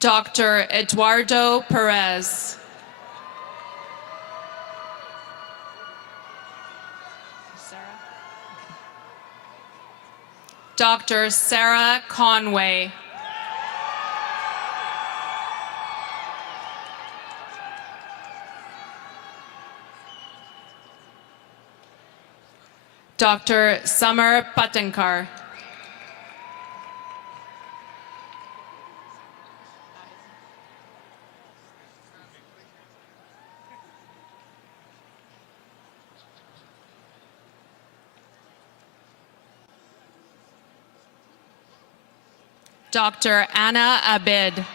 Dr. Eduardo Perez. Dr. Sarah Conway. Dr. Samar Patankar. Dr. Anna Abid.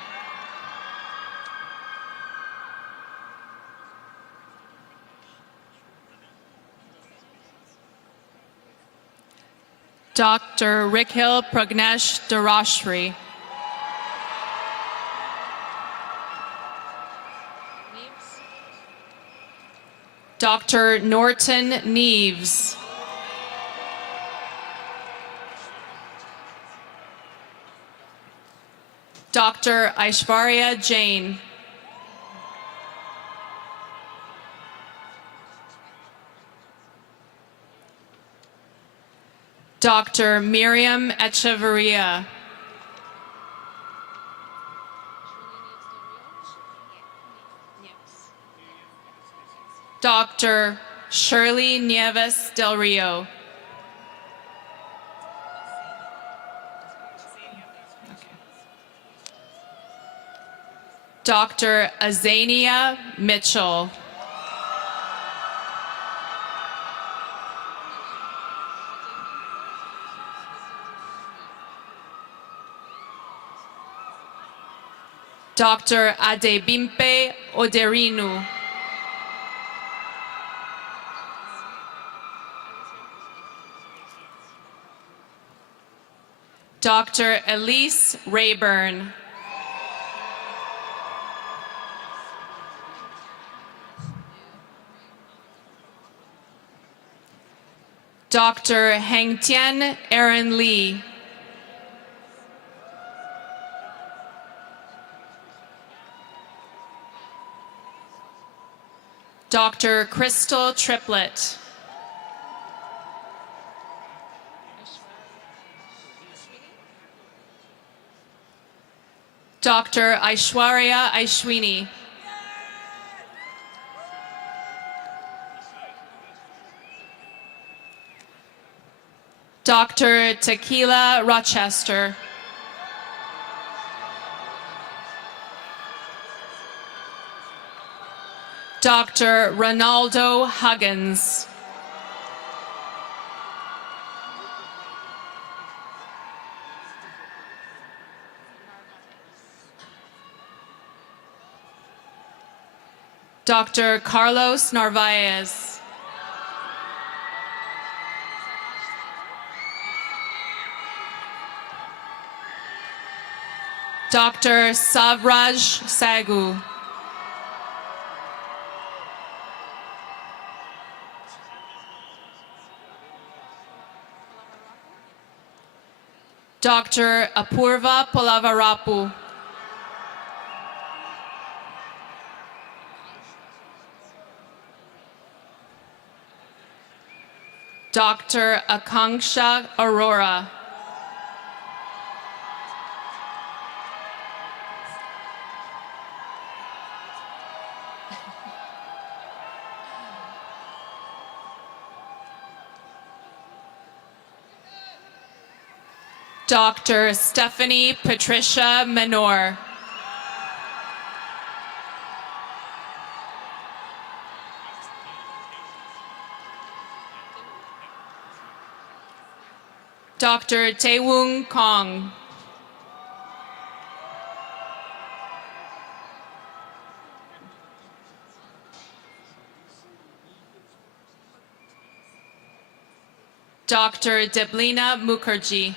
Dr. Rikhil Pragnesh Darashri. Dr. Norton Neves. Dr. Aishwarya Jain. Dr. Miriam Echeverria. Dr. Shirley Nieves Del Rio. Dr. Azania Mitchell. Dr. Adebimpe Oderinu. Dr. Elise Rayburn. Dr. Hengtian Aaron Lee. Dr. Crystal Triplett. Dr. Aishwarya Aishwini. Dr. Tequila Rochester. Dr. Ronaldo Huggins. Dr. Carlos Narvaez. Dr. Savraj Sagu. Dr. Apurva Polavarapu. Dr. Akanksha Arora. Dr. Stephanie Patricia Menor. Dr. Taewung Kong. Dr. Deblina Mukherjee.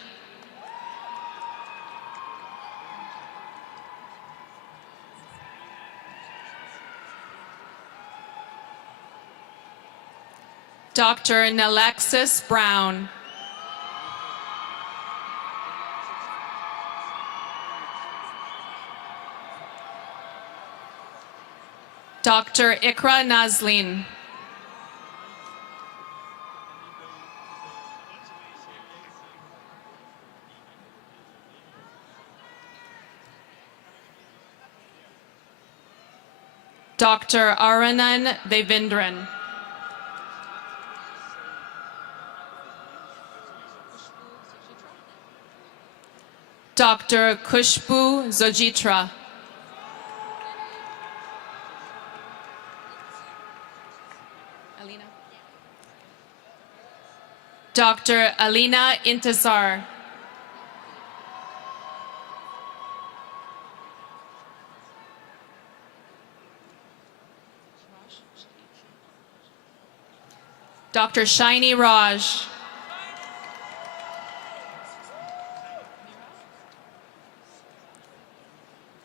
Dr. Nalexis Brown. Dr. Ikra Nazlin. Dr. Aranan Devendran. Dr. Kushbu Zojitra. Dr. Alina Intisar. Dr. Shiny Raj.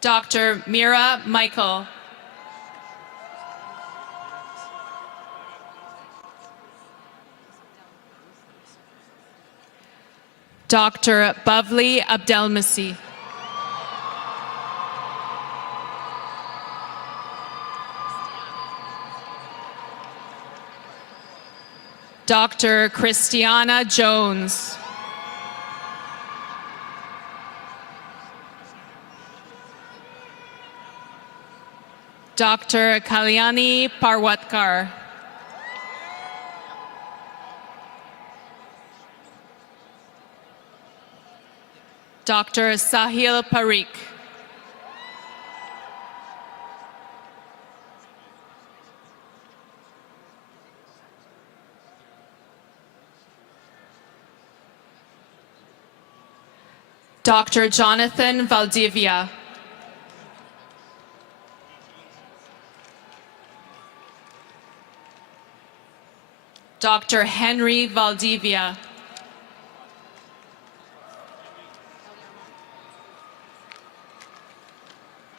Dr. Mira Michael. Dr. Bavli Abdelmasi. Dr. Christiana Jones. Dr. Kalyani Parwatkar. Dr. Sahil Parikh. Dr. Jonathan Valdivia. Dr. Henry Valdivia.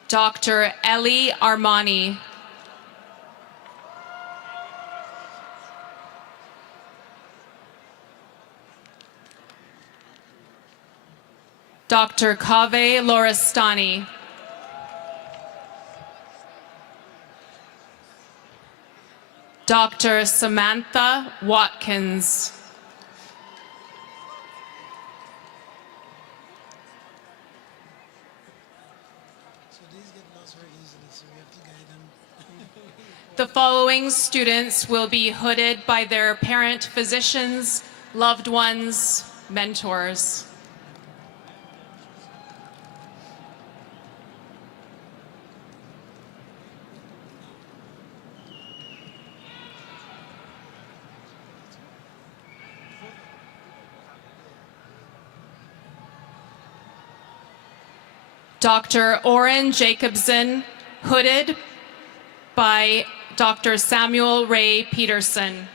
Dr. Ellie Armani. Dr. Kaveh Loristani. Dr. Samantha Watkins. The following students will be hooded by their parent physicians, loved ones, mentors. Dr. Oren Jacobson, hooded by Dr. Samuel Ray Peterson.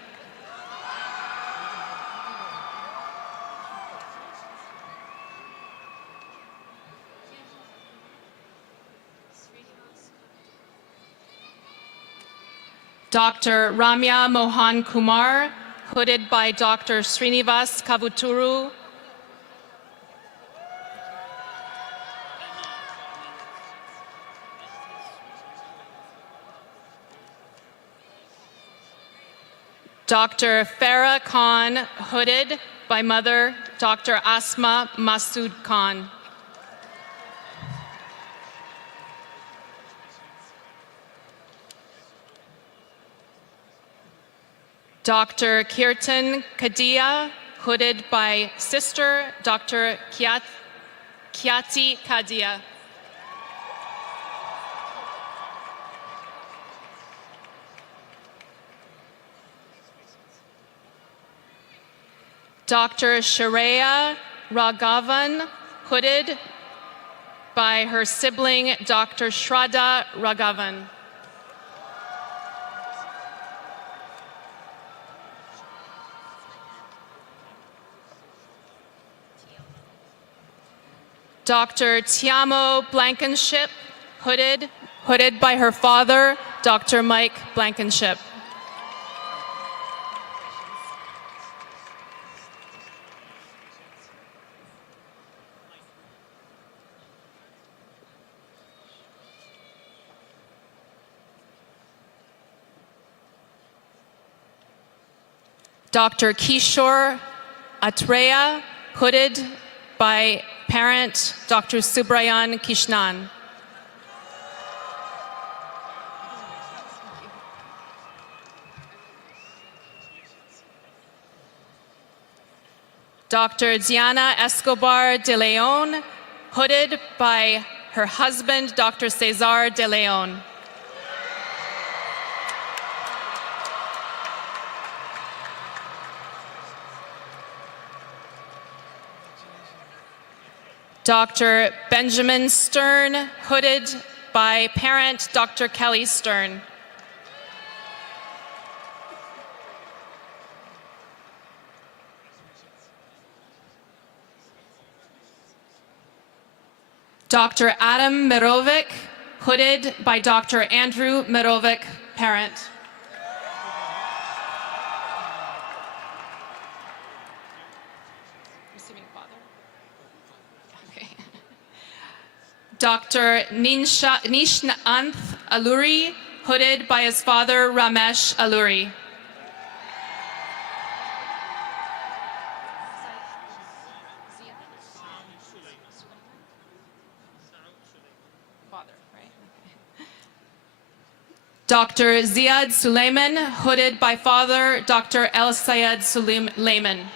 Dr. Ramya Mohan Kumar, hooded by Dr. Srinivas Kavuturu. Dr. Farah Khan, hooded by Mother Dr. Asma Masood Khan. Dr. Kirtan Kadia, hooded by Sister Dr. Kiati Kadia. Dr. Shareya Raghavan, hooded by her sibling, Dr. Shraddha Raghavan. Dr. Tiamo Blankenship, hooded by her father, Dr. Mike Blankenship. Dr. Kishore Atreya, hooded by parent Dr. Subrayan Krishnan. Dr. Diana Escobar de Leon, hooded by her husband, Dr. Cesar de Leon. Dr. Benjamin Stern, hooded by parent Dr. Kelly Stern. Dr. Adam Mirovic, hooded by Dr. Andrew Mirovic, parent. Receiving father. Okay. Dr. Nishanth Alluri, hooded by his father Ramesh Alluri. Dr. Ziad Suleiman, hooded by father Dr. El Sayed Suleiman.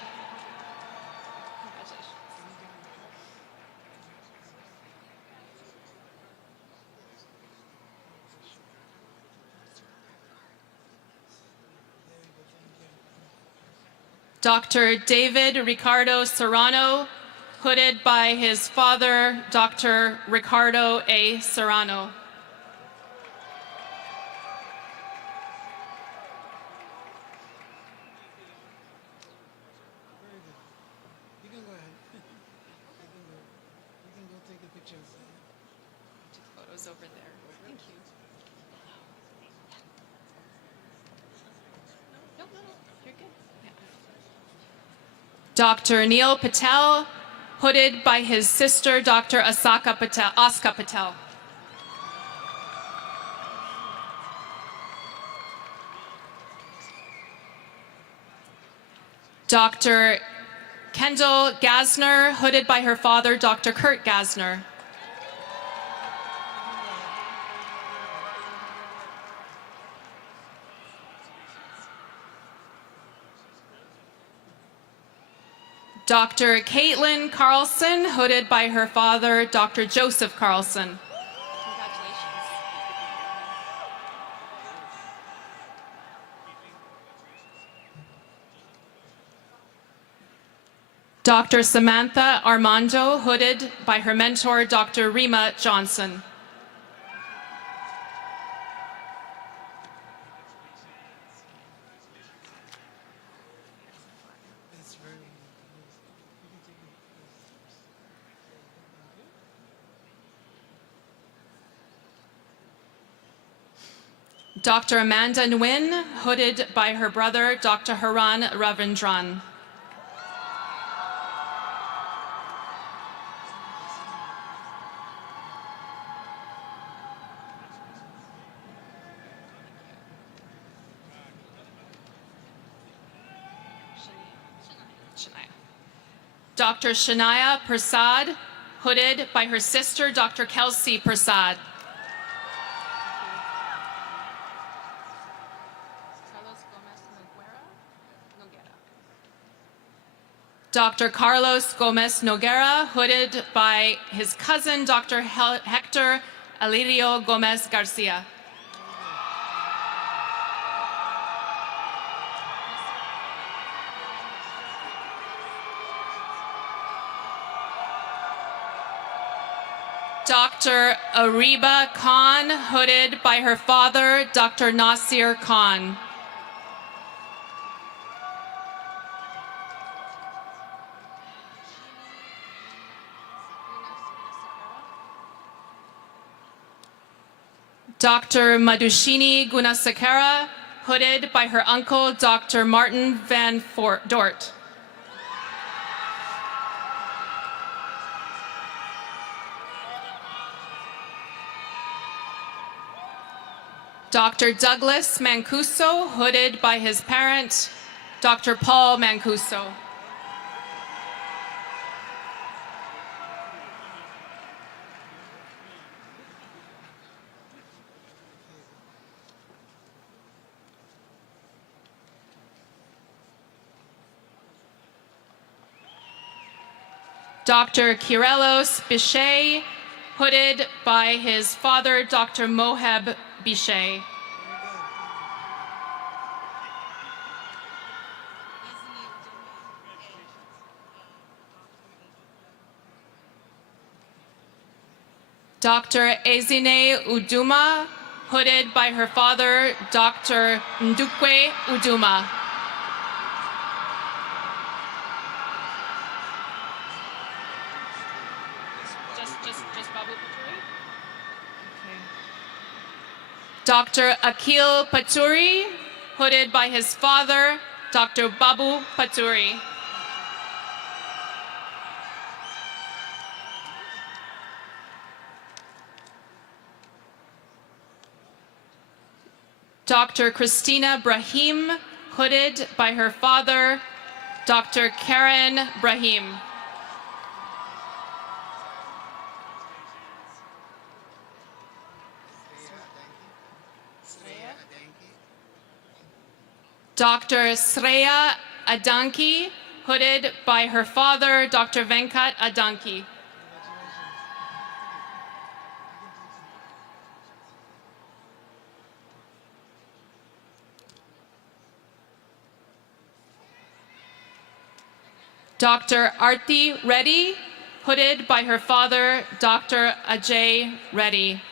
Dr. David Ricardo Serrano, hooded by his father Dr. Ricardo A. Serrano. Over there. Thank you. No, you're good. Yeah. Dr. Neil Patel, hooded by his sister, Dr. Aska Patel. Dr. Kendall Gasner, hooded by her father, Dr. Kurt Gasner. Dr. Caitlin Carlson, hooded by her father, Dr. Joseph Carlson. Congratulations. Dr. Samantha Armando, hooded by her mentor, Dr. Rima Johnson. Dr. Amanda Nguyen, hooded by her brother, Dr. Haran Ravindran. Dr. Shania Prasad, hooded by her sister, Dr. Kelsey Prasad. Dr. Carlos Gomez Noguera, hooded by his cousin, Dr. Hector Alirio Gomez Garcia. Dr. Ariba Khan, hooded by her father, Dr. Nasir Khan. Dr. Madhushini Gunasekara, hooded by her uncle, Dr. Martin Van Dort. Dr. Douglas Mancuso, hooded by his parent, Dr. Paul Mancuso. Dr. Kirelos Bichet, hooded by his father, Dr. Moheb Bichet. Dr. Ezine Uduma, hooded by her father, Dr. Ndukwe Uduma. Just Babu Paturi? Okay. Dr. Akil Paturi, hooded by his father, Dr. Babu Paturi. Dr. Christina Brahim, hooded by her father, Dr. Karen Brahim. Dr. Sreya Adanki, hooded by her father, Dr. Venkat Adanki. Dr. Arti Reddy, hooded by her father, Dr. Ajay Reddy.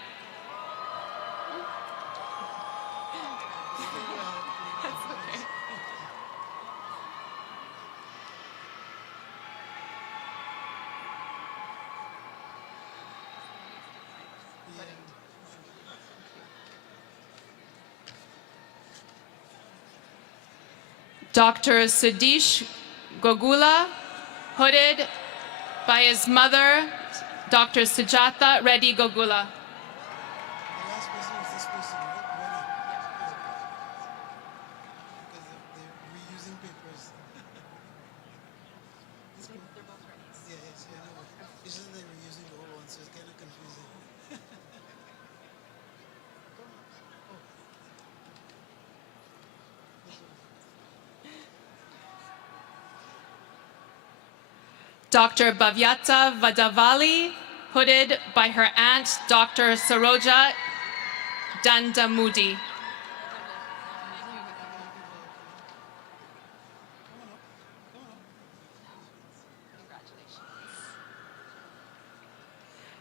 Dr. Sadish Gogula, hooded by his mother, Dr. Sujata Reddy Gogula. The last person is this person, right? Because they're reusing papers. They're both ready. Yeah, yes, yeah, I know. It's just they're reusing the old ones, so it's kind of confusing. Dr. Bhavyata Vadavali, hooded by her aunt, Dr. Saroja Dandamudi.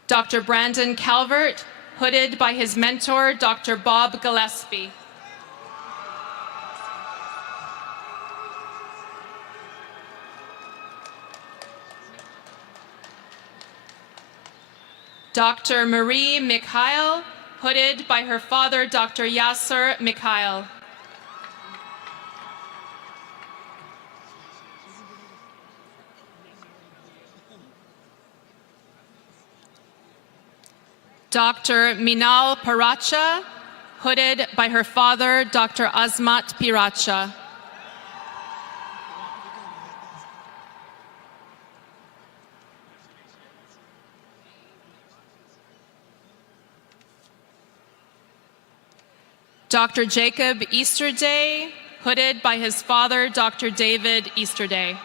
Dr. Brandon Calvert, hooded by his mentor, Dr. Bob Gillespie. Dr. Marie Mikhail, hooded by her father, Dr. Yasser Mikhail. Dr. Minal Paracha, hooded by her father, Dr. Azmat Piracha. Dr. Jacob Easterday, hooded by his father, Dr. David Easterday.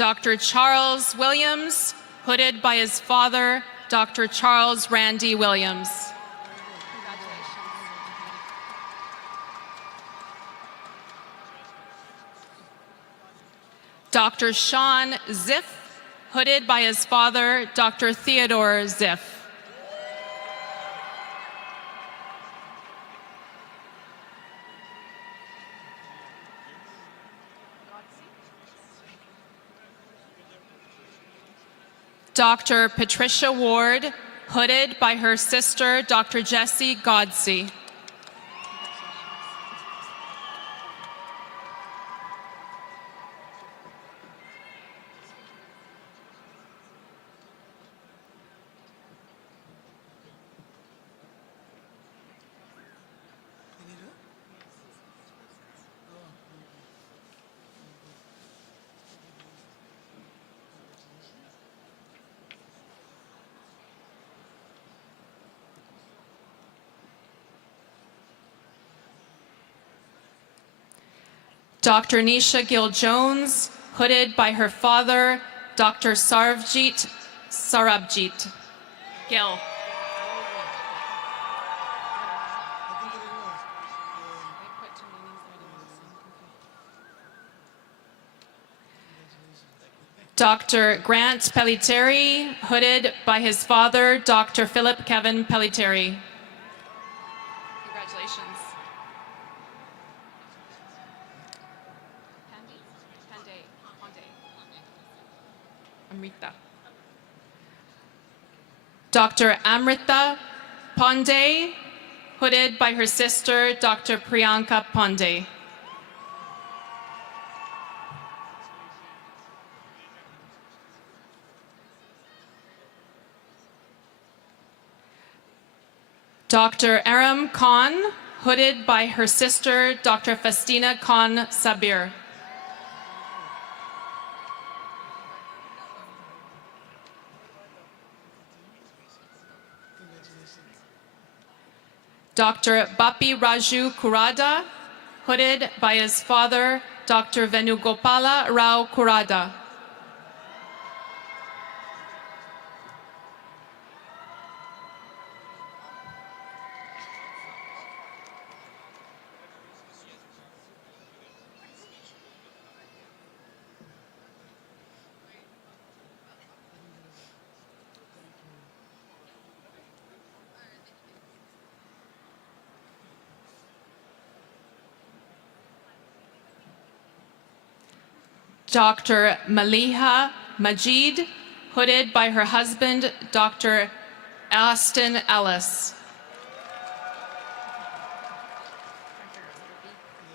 Dr. Charles Williams, hooded by his father, Dr. Charles Randy Williams. Dr. Sean Ziff, hooded by his father, Dr. Theodore Ziff. Dr. Patricia Ward, hooded by her sister, Dr. Jessie Godsey. Dr. Nisha Gill-Jones, hooded by her father, Dr. Sarabjit Gill. Dr. Grant Pelletieri, hooded by his father, Dr. Philip Kevin Pelletieri. Congratulations. Amrita. Dr. Amrita Pandey, hooded by her sister, Dr. Priyanka Pandey. Dr. Aram Khan, hooded by her sister, Dr. Festina Khan Sabir. Dr. Bapi Raju Kurada, hooded by his father, Dr. Venugopala Rao Kurada. Dr. Maliha Majid, hooded by her husband, Dr. Austin Ellis.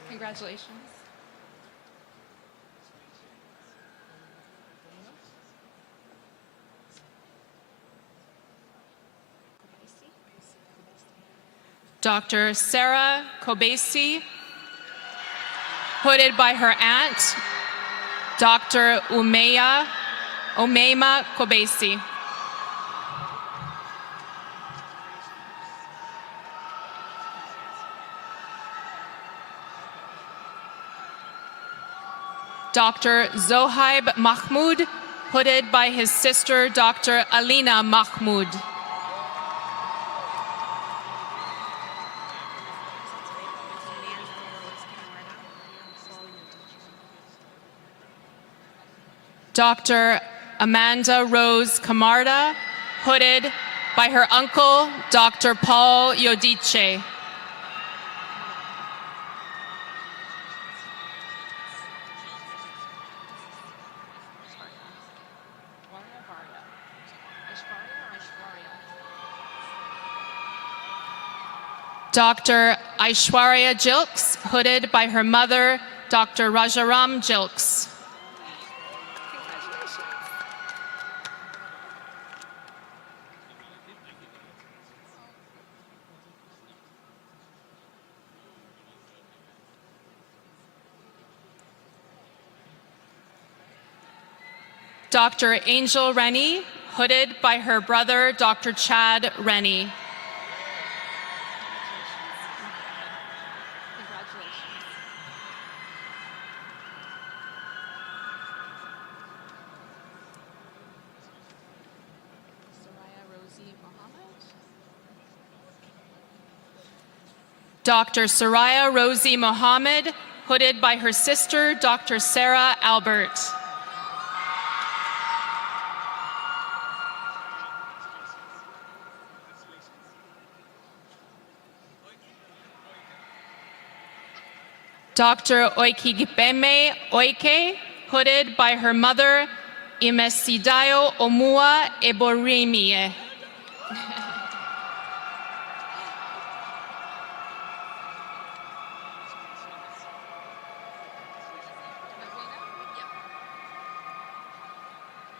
Congratulations. Dr. Sarah Kobesi, hooded by her aunt, Dr. Umeima Kobesi. Dr. Zohaib Mahmoud, hooded by his sister, Dr. Alina Mahmoud. Dr. Amanda Rose Camarda, hooded by her uncle, Dr. Paul Yodiche. Dr. Aishwarya Jilks, hooded by her mother, Dr. Rajaram Jilks. Dr. Angel Rennie, hooded by her brother, Dr. Chad Rennie. Dr. Soraya Rosie Mohammed, hooded by her sister, Dr. Sarah Albert. Dr. Oikigipeme Oike, hooded by her mother, Imesidayo Omua Eboremie.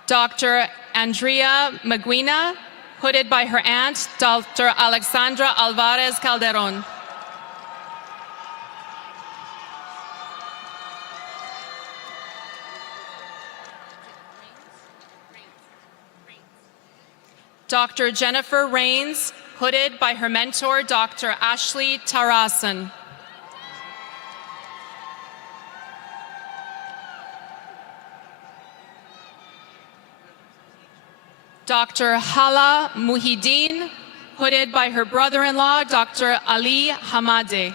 Dr. Andrea Maguina, hooded by her aunt, Dr. Alexandra Alvarez Calderon. Dr. Jennifer Rains, hooded by her mentor, Dr. Ashley Tarasan. Dr. Hala Muhyiddin, hooded by her brother-in-law, Dr. Ali Hamade.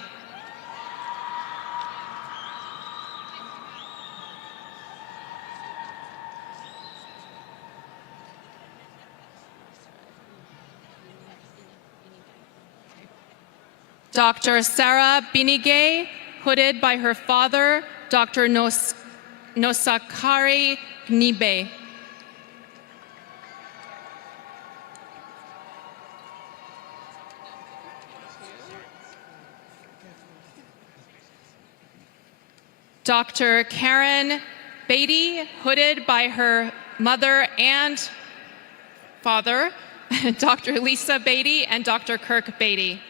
Dr. Sarah Binigay, hooded by her father, Dr. Nosakari Gnibe. Dr. Karen Beatty, hooded by her mother and father, Dr. Lisa Beatty and Dr. Kirk Beatty.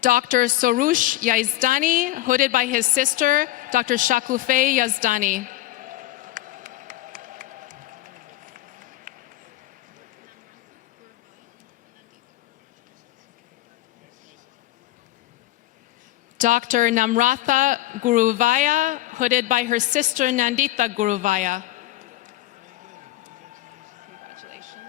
Dr. Soroush Yazdani, hooded by his sister, Dr. Shakufeh Yazdani. Dr. Namratha Guruvaya, hooded by her sister, Nandita Guruvaya. Congratulations.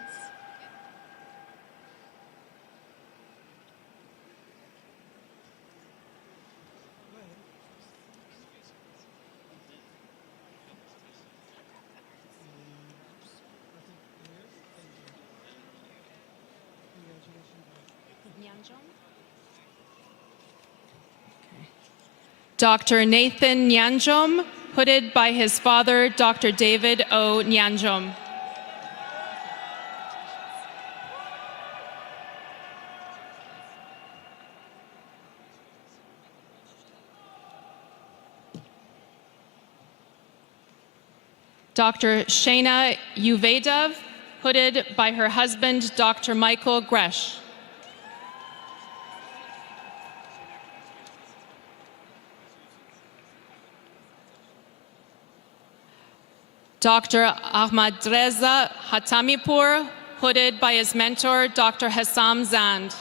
Dr. Nathan Nyanjom, hooded by his father, Dr. David O. Nyanjom. Dr. Shana Uvedov, hooded by her husband, Dr. Michael Gresh. Dr. Ahmadreza Hatamipur, hooded by his mentor, Dr. Hassam Zand.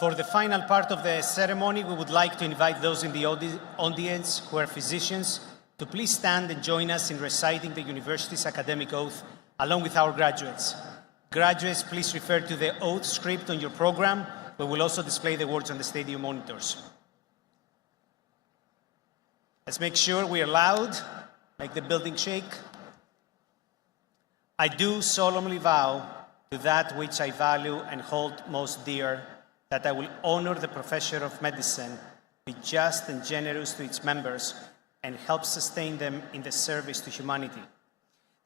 For the final part of the ceremony, we would like to invite those in the audience who are physicians to please stand and join us in reciting the university's academic oath along with our graduates. Graduates, please refer to the oath script on your program. We will also display the words on the stadium monitors. Let's make sure we are loud, make the building shake. I do solemnly vow to that which I value and hold most dear, that I will honor the profession of medicine, be just and generous to its members, and help sustain them in the service to humanity.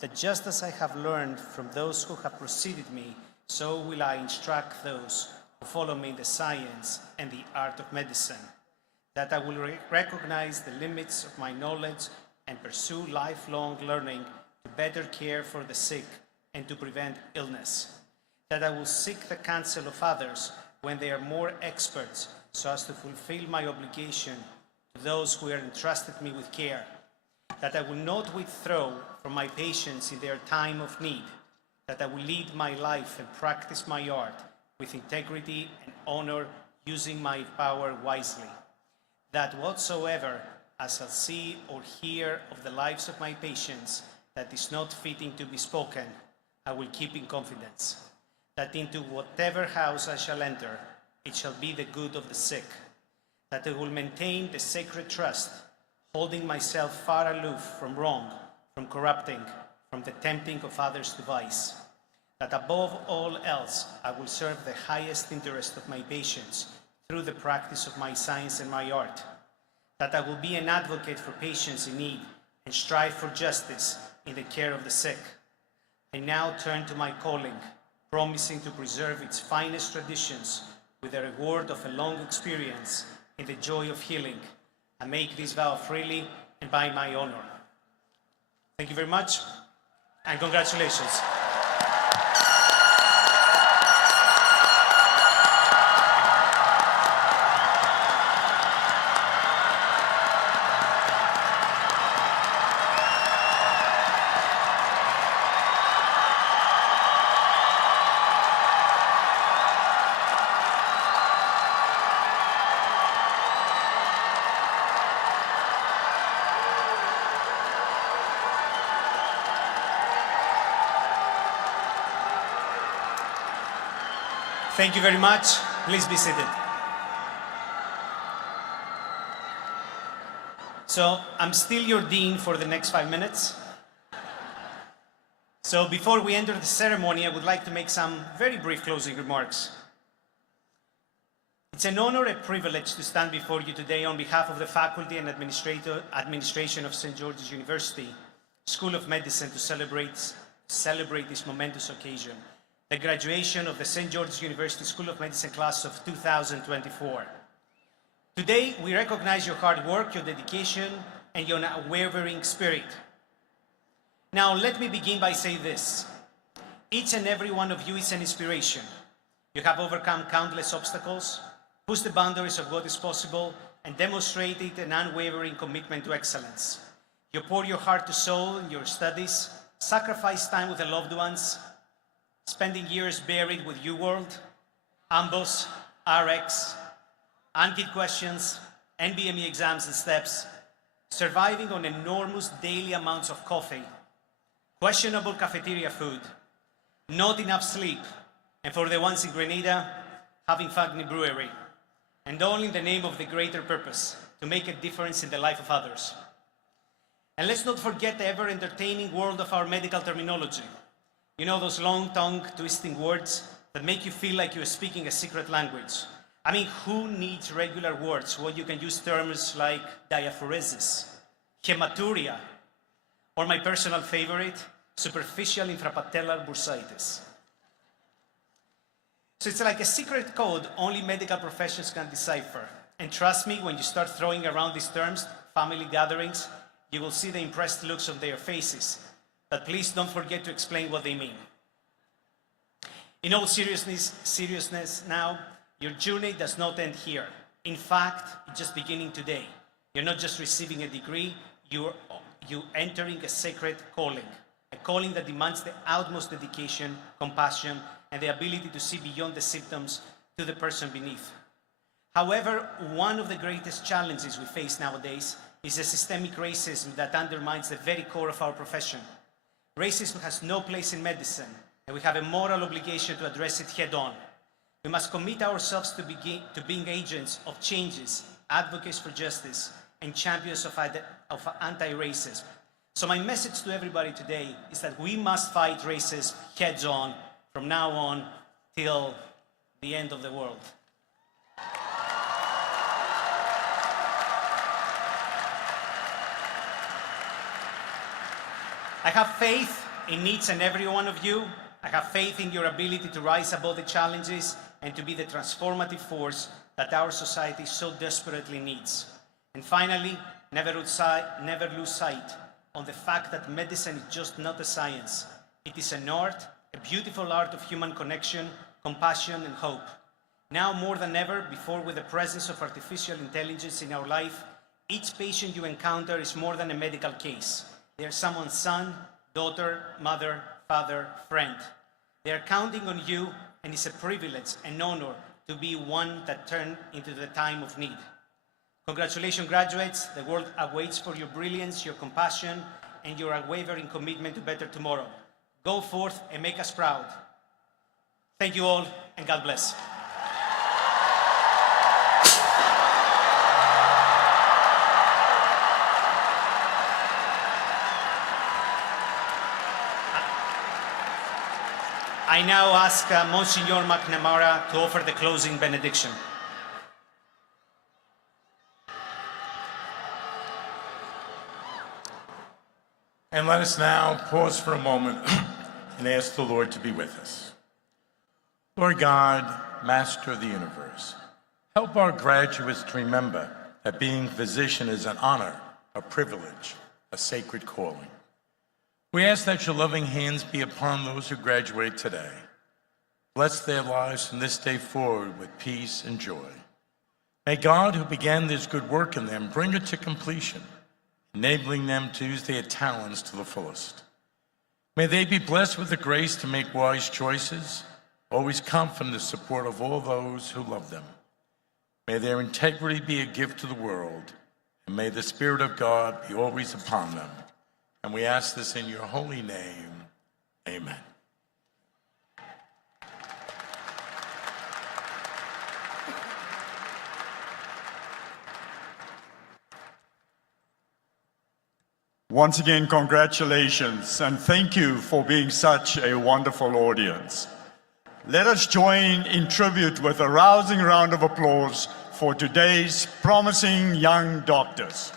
That just as I have learned from those who have preceded me, so will I instruct those who follow me in the science and the art of medicine. That I will recognize the limits of my knowledge and pursue lifelong learning to better care for the sick and to prevent illness. That I will seek the counsel of others when they are more experts, so as to fulfill my obligation to those who have entrusted me with care. That I will not withdraw from my patients in their time of need. That I will lead my life and practice my art with integrity and honor, using my power wisely. That whatsoever I shall see or hear of the lives of my patients that is not fitting to be spoken, I will keep in confidence. That into whatever house I shall enter, it shall be the good of the sick. That I will maintain the sacred trust, holding myself far aloof from wrong, from corrupting, from the tempting of others to vice. That above all else, I will serve the highest interest of my patients through the practice of my science and my art. That I will be an advocate for patients in need and strive for justice in the care of the sick. I now turn to my calling, promising to preserve its finest traditions with the reward of a long experience in the joy of healing. I make this vow freely and by my honor. Thank you very much, and congratulations. Thank you very much. Please be seated. So I'm still your dean for the next 5 minutes. So before we enter the ceremony, I would like to make some very brief closing remarks. It's an honor and privilege to stand before you today on behalf of the faculty and administration of St. George's University School of Medicine to celebrate this momentous occasion, the graduation of the St. George's University School of Medicine class of 2024. Today, we recognize your hard work, your dedication, and your unwavering spirit. Now, let me begin by saying this. Each and every one of you is an inspiration. You have overcome countless obstacles, pushed the boundaries of what is possible, and demonstrated an unwavering commitment to excellence. You pour your heart to soul in your studies, sacrifice time with the loved ones, spending years buried with UWorld, AMBOS, RX, Anki questions, NBME exams and steps, surviving on enormous daily amounts of coffee, questionable cafeteria food, not enough sleep, and for the ones in Grenada, having Fagni Brewery, and all in the name of the greater purpose, to make a difference in the life of others. And let's not forget the ever-entertaining world of our medical terminology. You know those long-tongue twisting words that make you feel like you're speaking a secret language. I mean, who needs regular words when you can use terms like diaphoresis, hematuria, or my personal favorite, superficial infrapatellar bursitis. So it's like a secret code only medical professionals can decipher. And trust me, when you start throwing around these terms, family gatherings, you will see the impressed looks on their faces. But please don't forget to explain what they mean. In all seriousness now, your journey does not end here. In fact, it's just beginning today. You're not just receiving a degree, you're entering a sacred calling. A calling that demands the utmost dedication, compassion, and the ability to see beyond the symptoms to the person beneath. However, one of the greatest challenges we face nowadays is the systemic racism that undermines the very core of our profession. Racism has no place in medicine, and we have a moral obligation to address it head on. We must commit ourselves to being agents of changes, advocates for justice, and champions of anti-racism. So my message to everybody today is that we must fight racism heads on from now on till the end of the world. I have faith in each and every one of you. I have faith in your ability to rise above the challenges and to be the transformative force that our society so desperately needs. And finally, never lose sight on the fact that medicine is just not a science. It is an art, a beautiful art of human connection, compassion, and hope. Now more than ever, before with the presence of artificial intelligence in our life, each patient you encounter is more than a medical case. They are someone's son, daughter, mother, father, friend. They are counting on you, and it's a privilege, an honor to be one that turned into the time of need. Congratulations, graduates. The world awaits for your brilliance, your compassion, and your unwavering commitment to better tomorrow. Go forth and make us proud. Thank you all, and God bless. I now ask Monsignor McNamara to offer the closing benediction. And let us now pause for a moment and ask the Lord to be with us. Lord God, Master of the universe, help our graduates to remember that being a physician is an honor, a privilege, a sacred calling. We ask that your loving hands be upon those who graduate today. Bless their lives from this day forward with peace and joy. May God, who began this good work in them, bring it to completion, enabling them to use their talents to the fullest. May they be blessed with the grace to make wise choices, always confident in the support of all those who love them. May their integrity be a gift to the world, and may the Spirit of God be always upon them. And we ask this in your holy name. Amen. Once again, congratulations, and thank you for being such a wonderful audience. Let us join in tribute with a rousing round of applause for today's promising young doctors.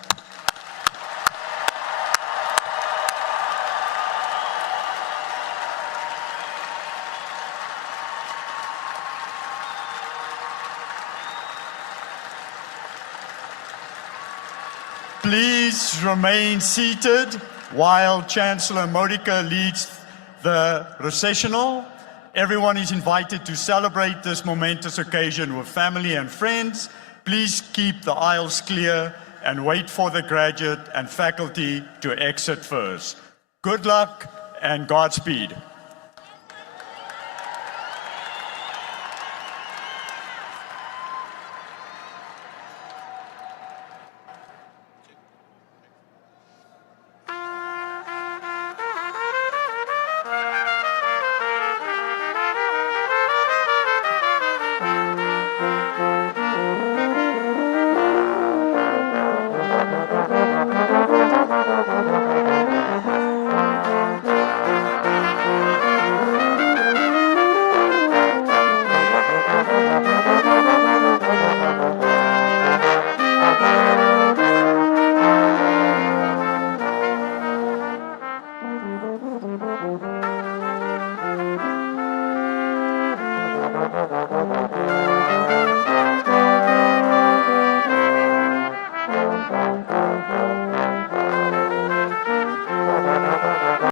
Please remain seated while Chancellor Modica leads the recessional. Everyone is invited to celebrate this momentous occasion with family and friends. Please keep the aisles clear and wait for the graduate and faculty to exit first. Good luck and Godspeed.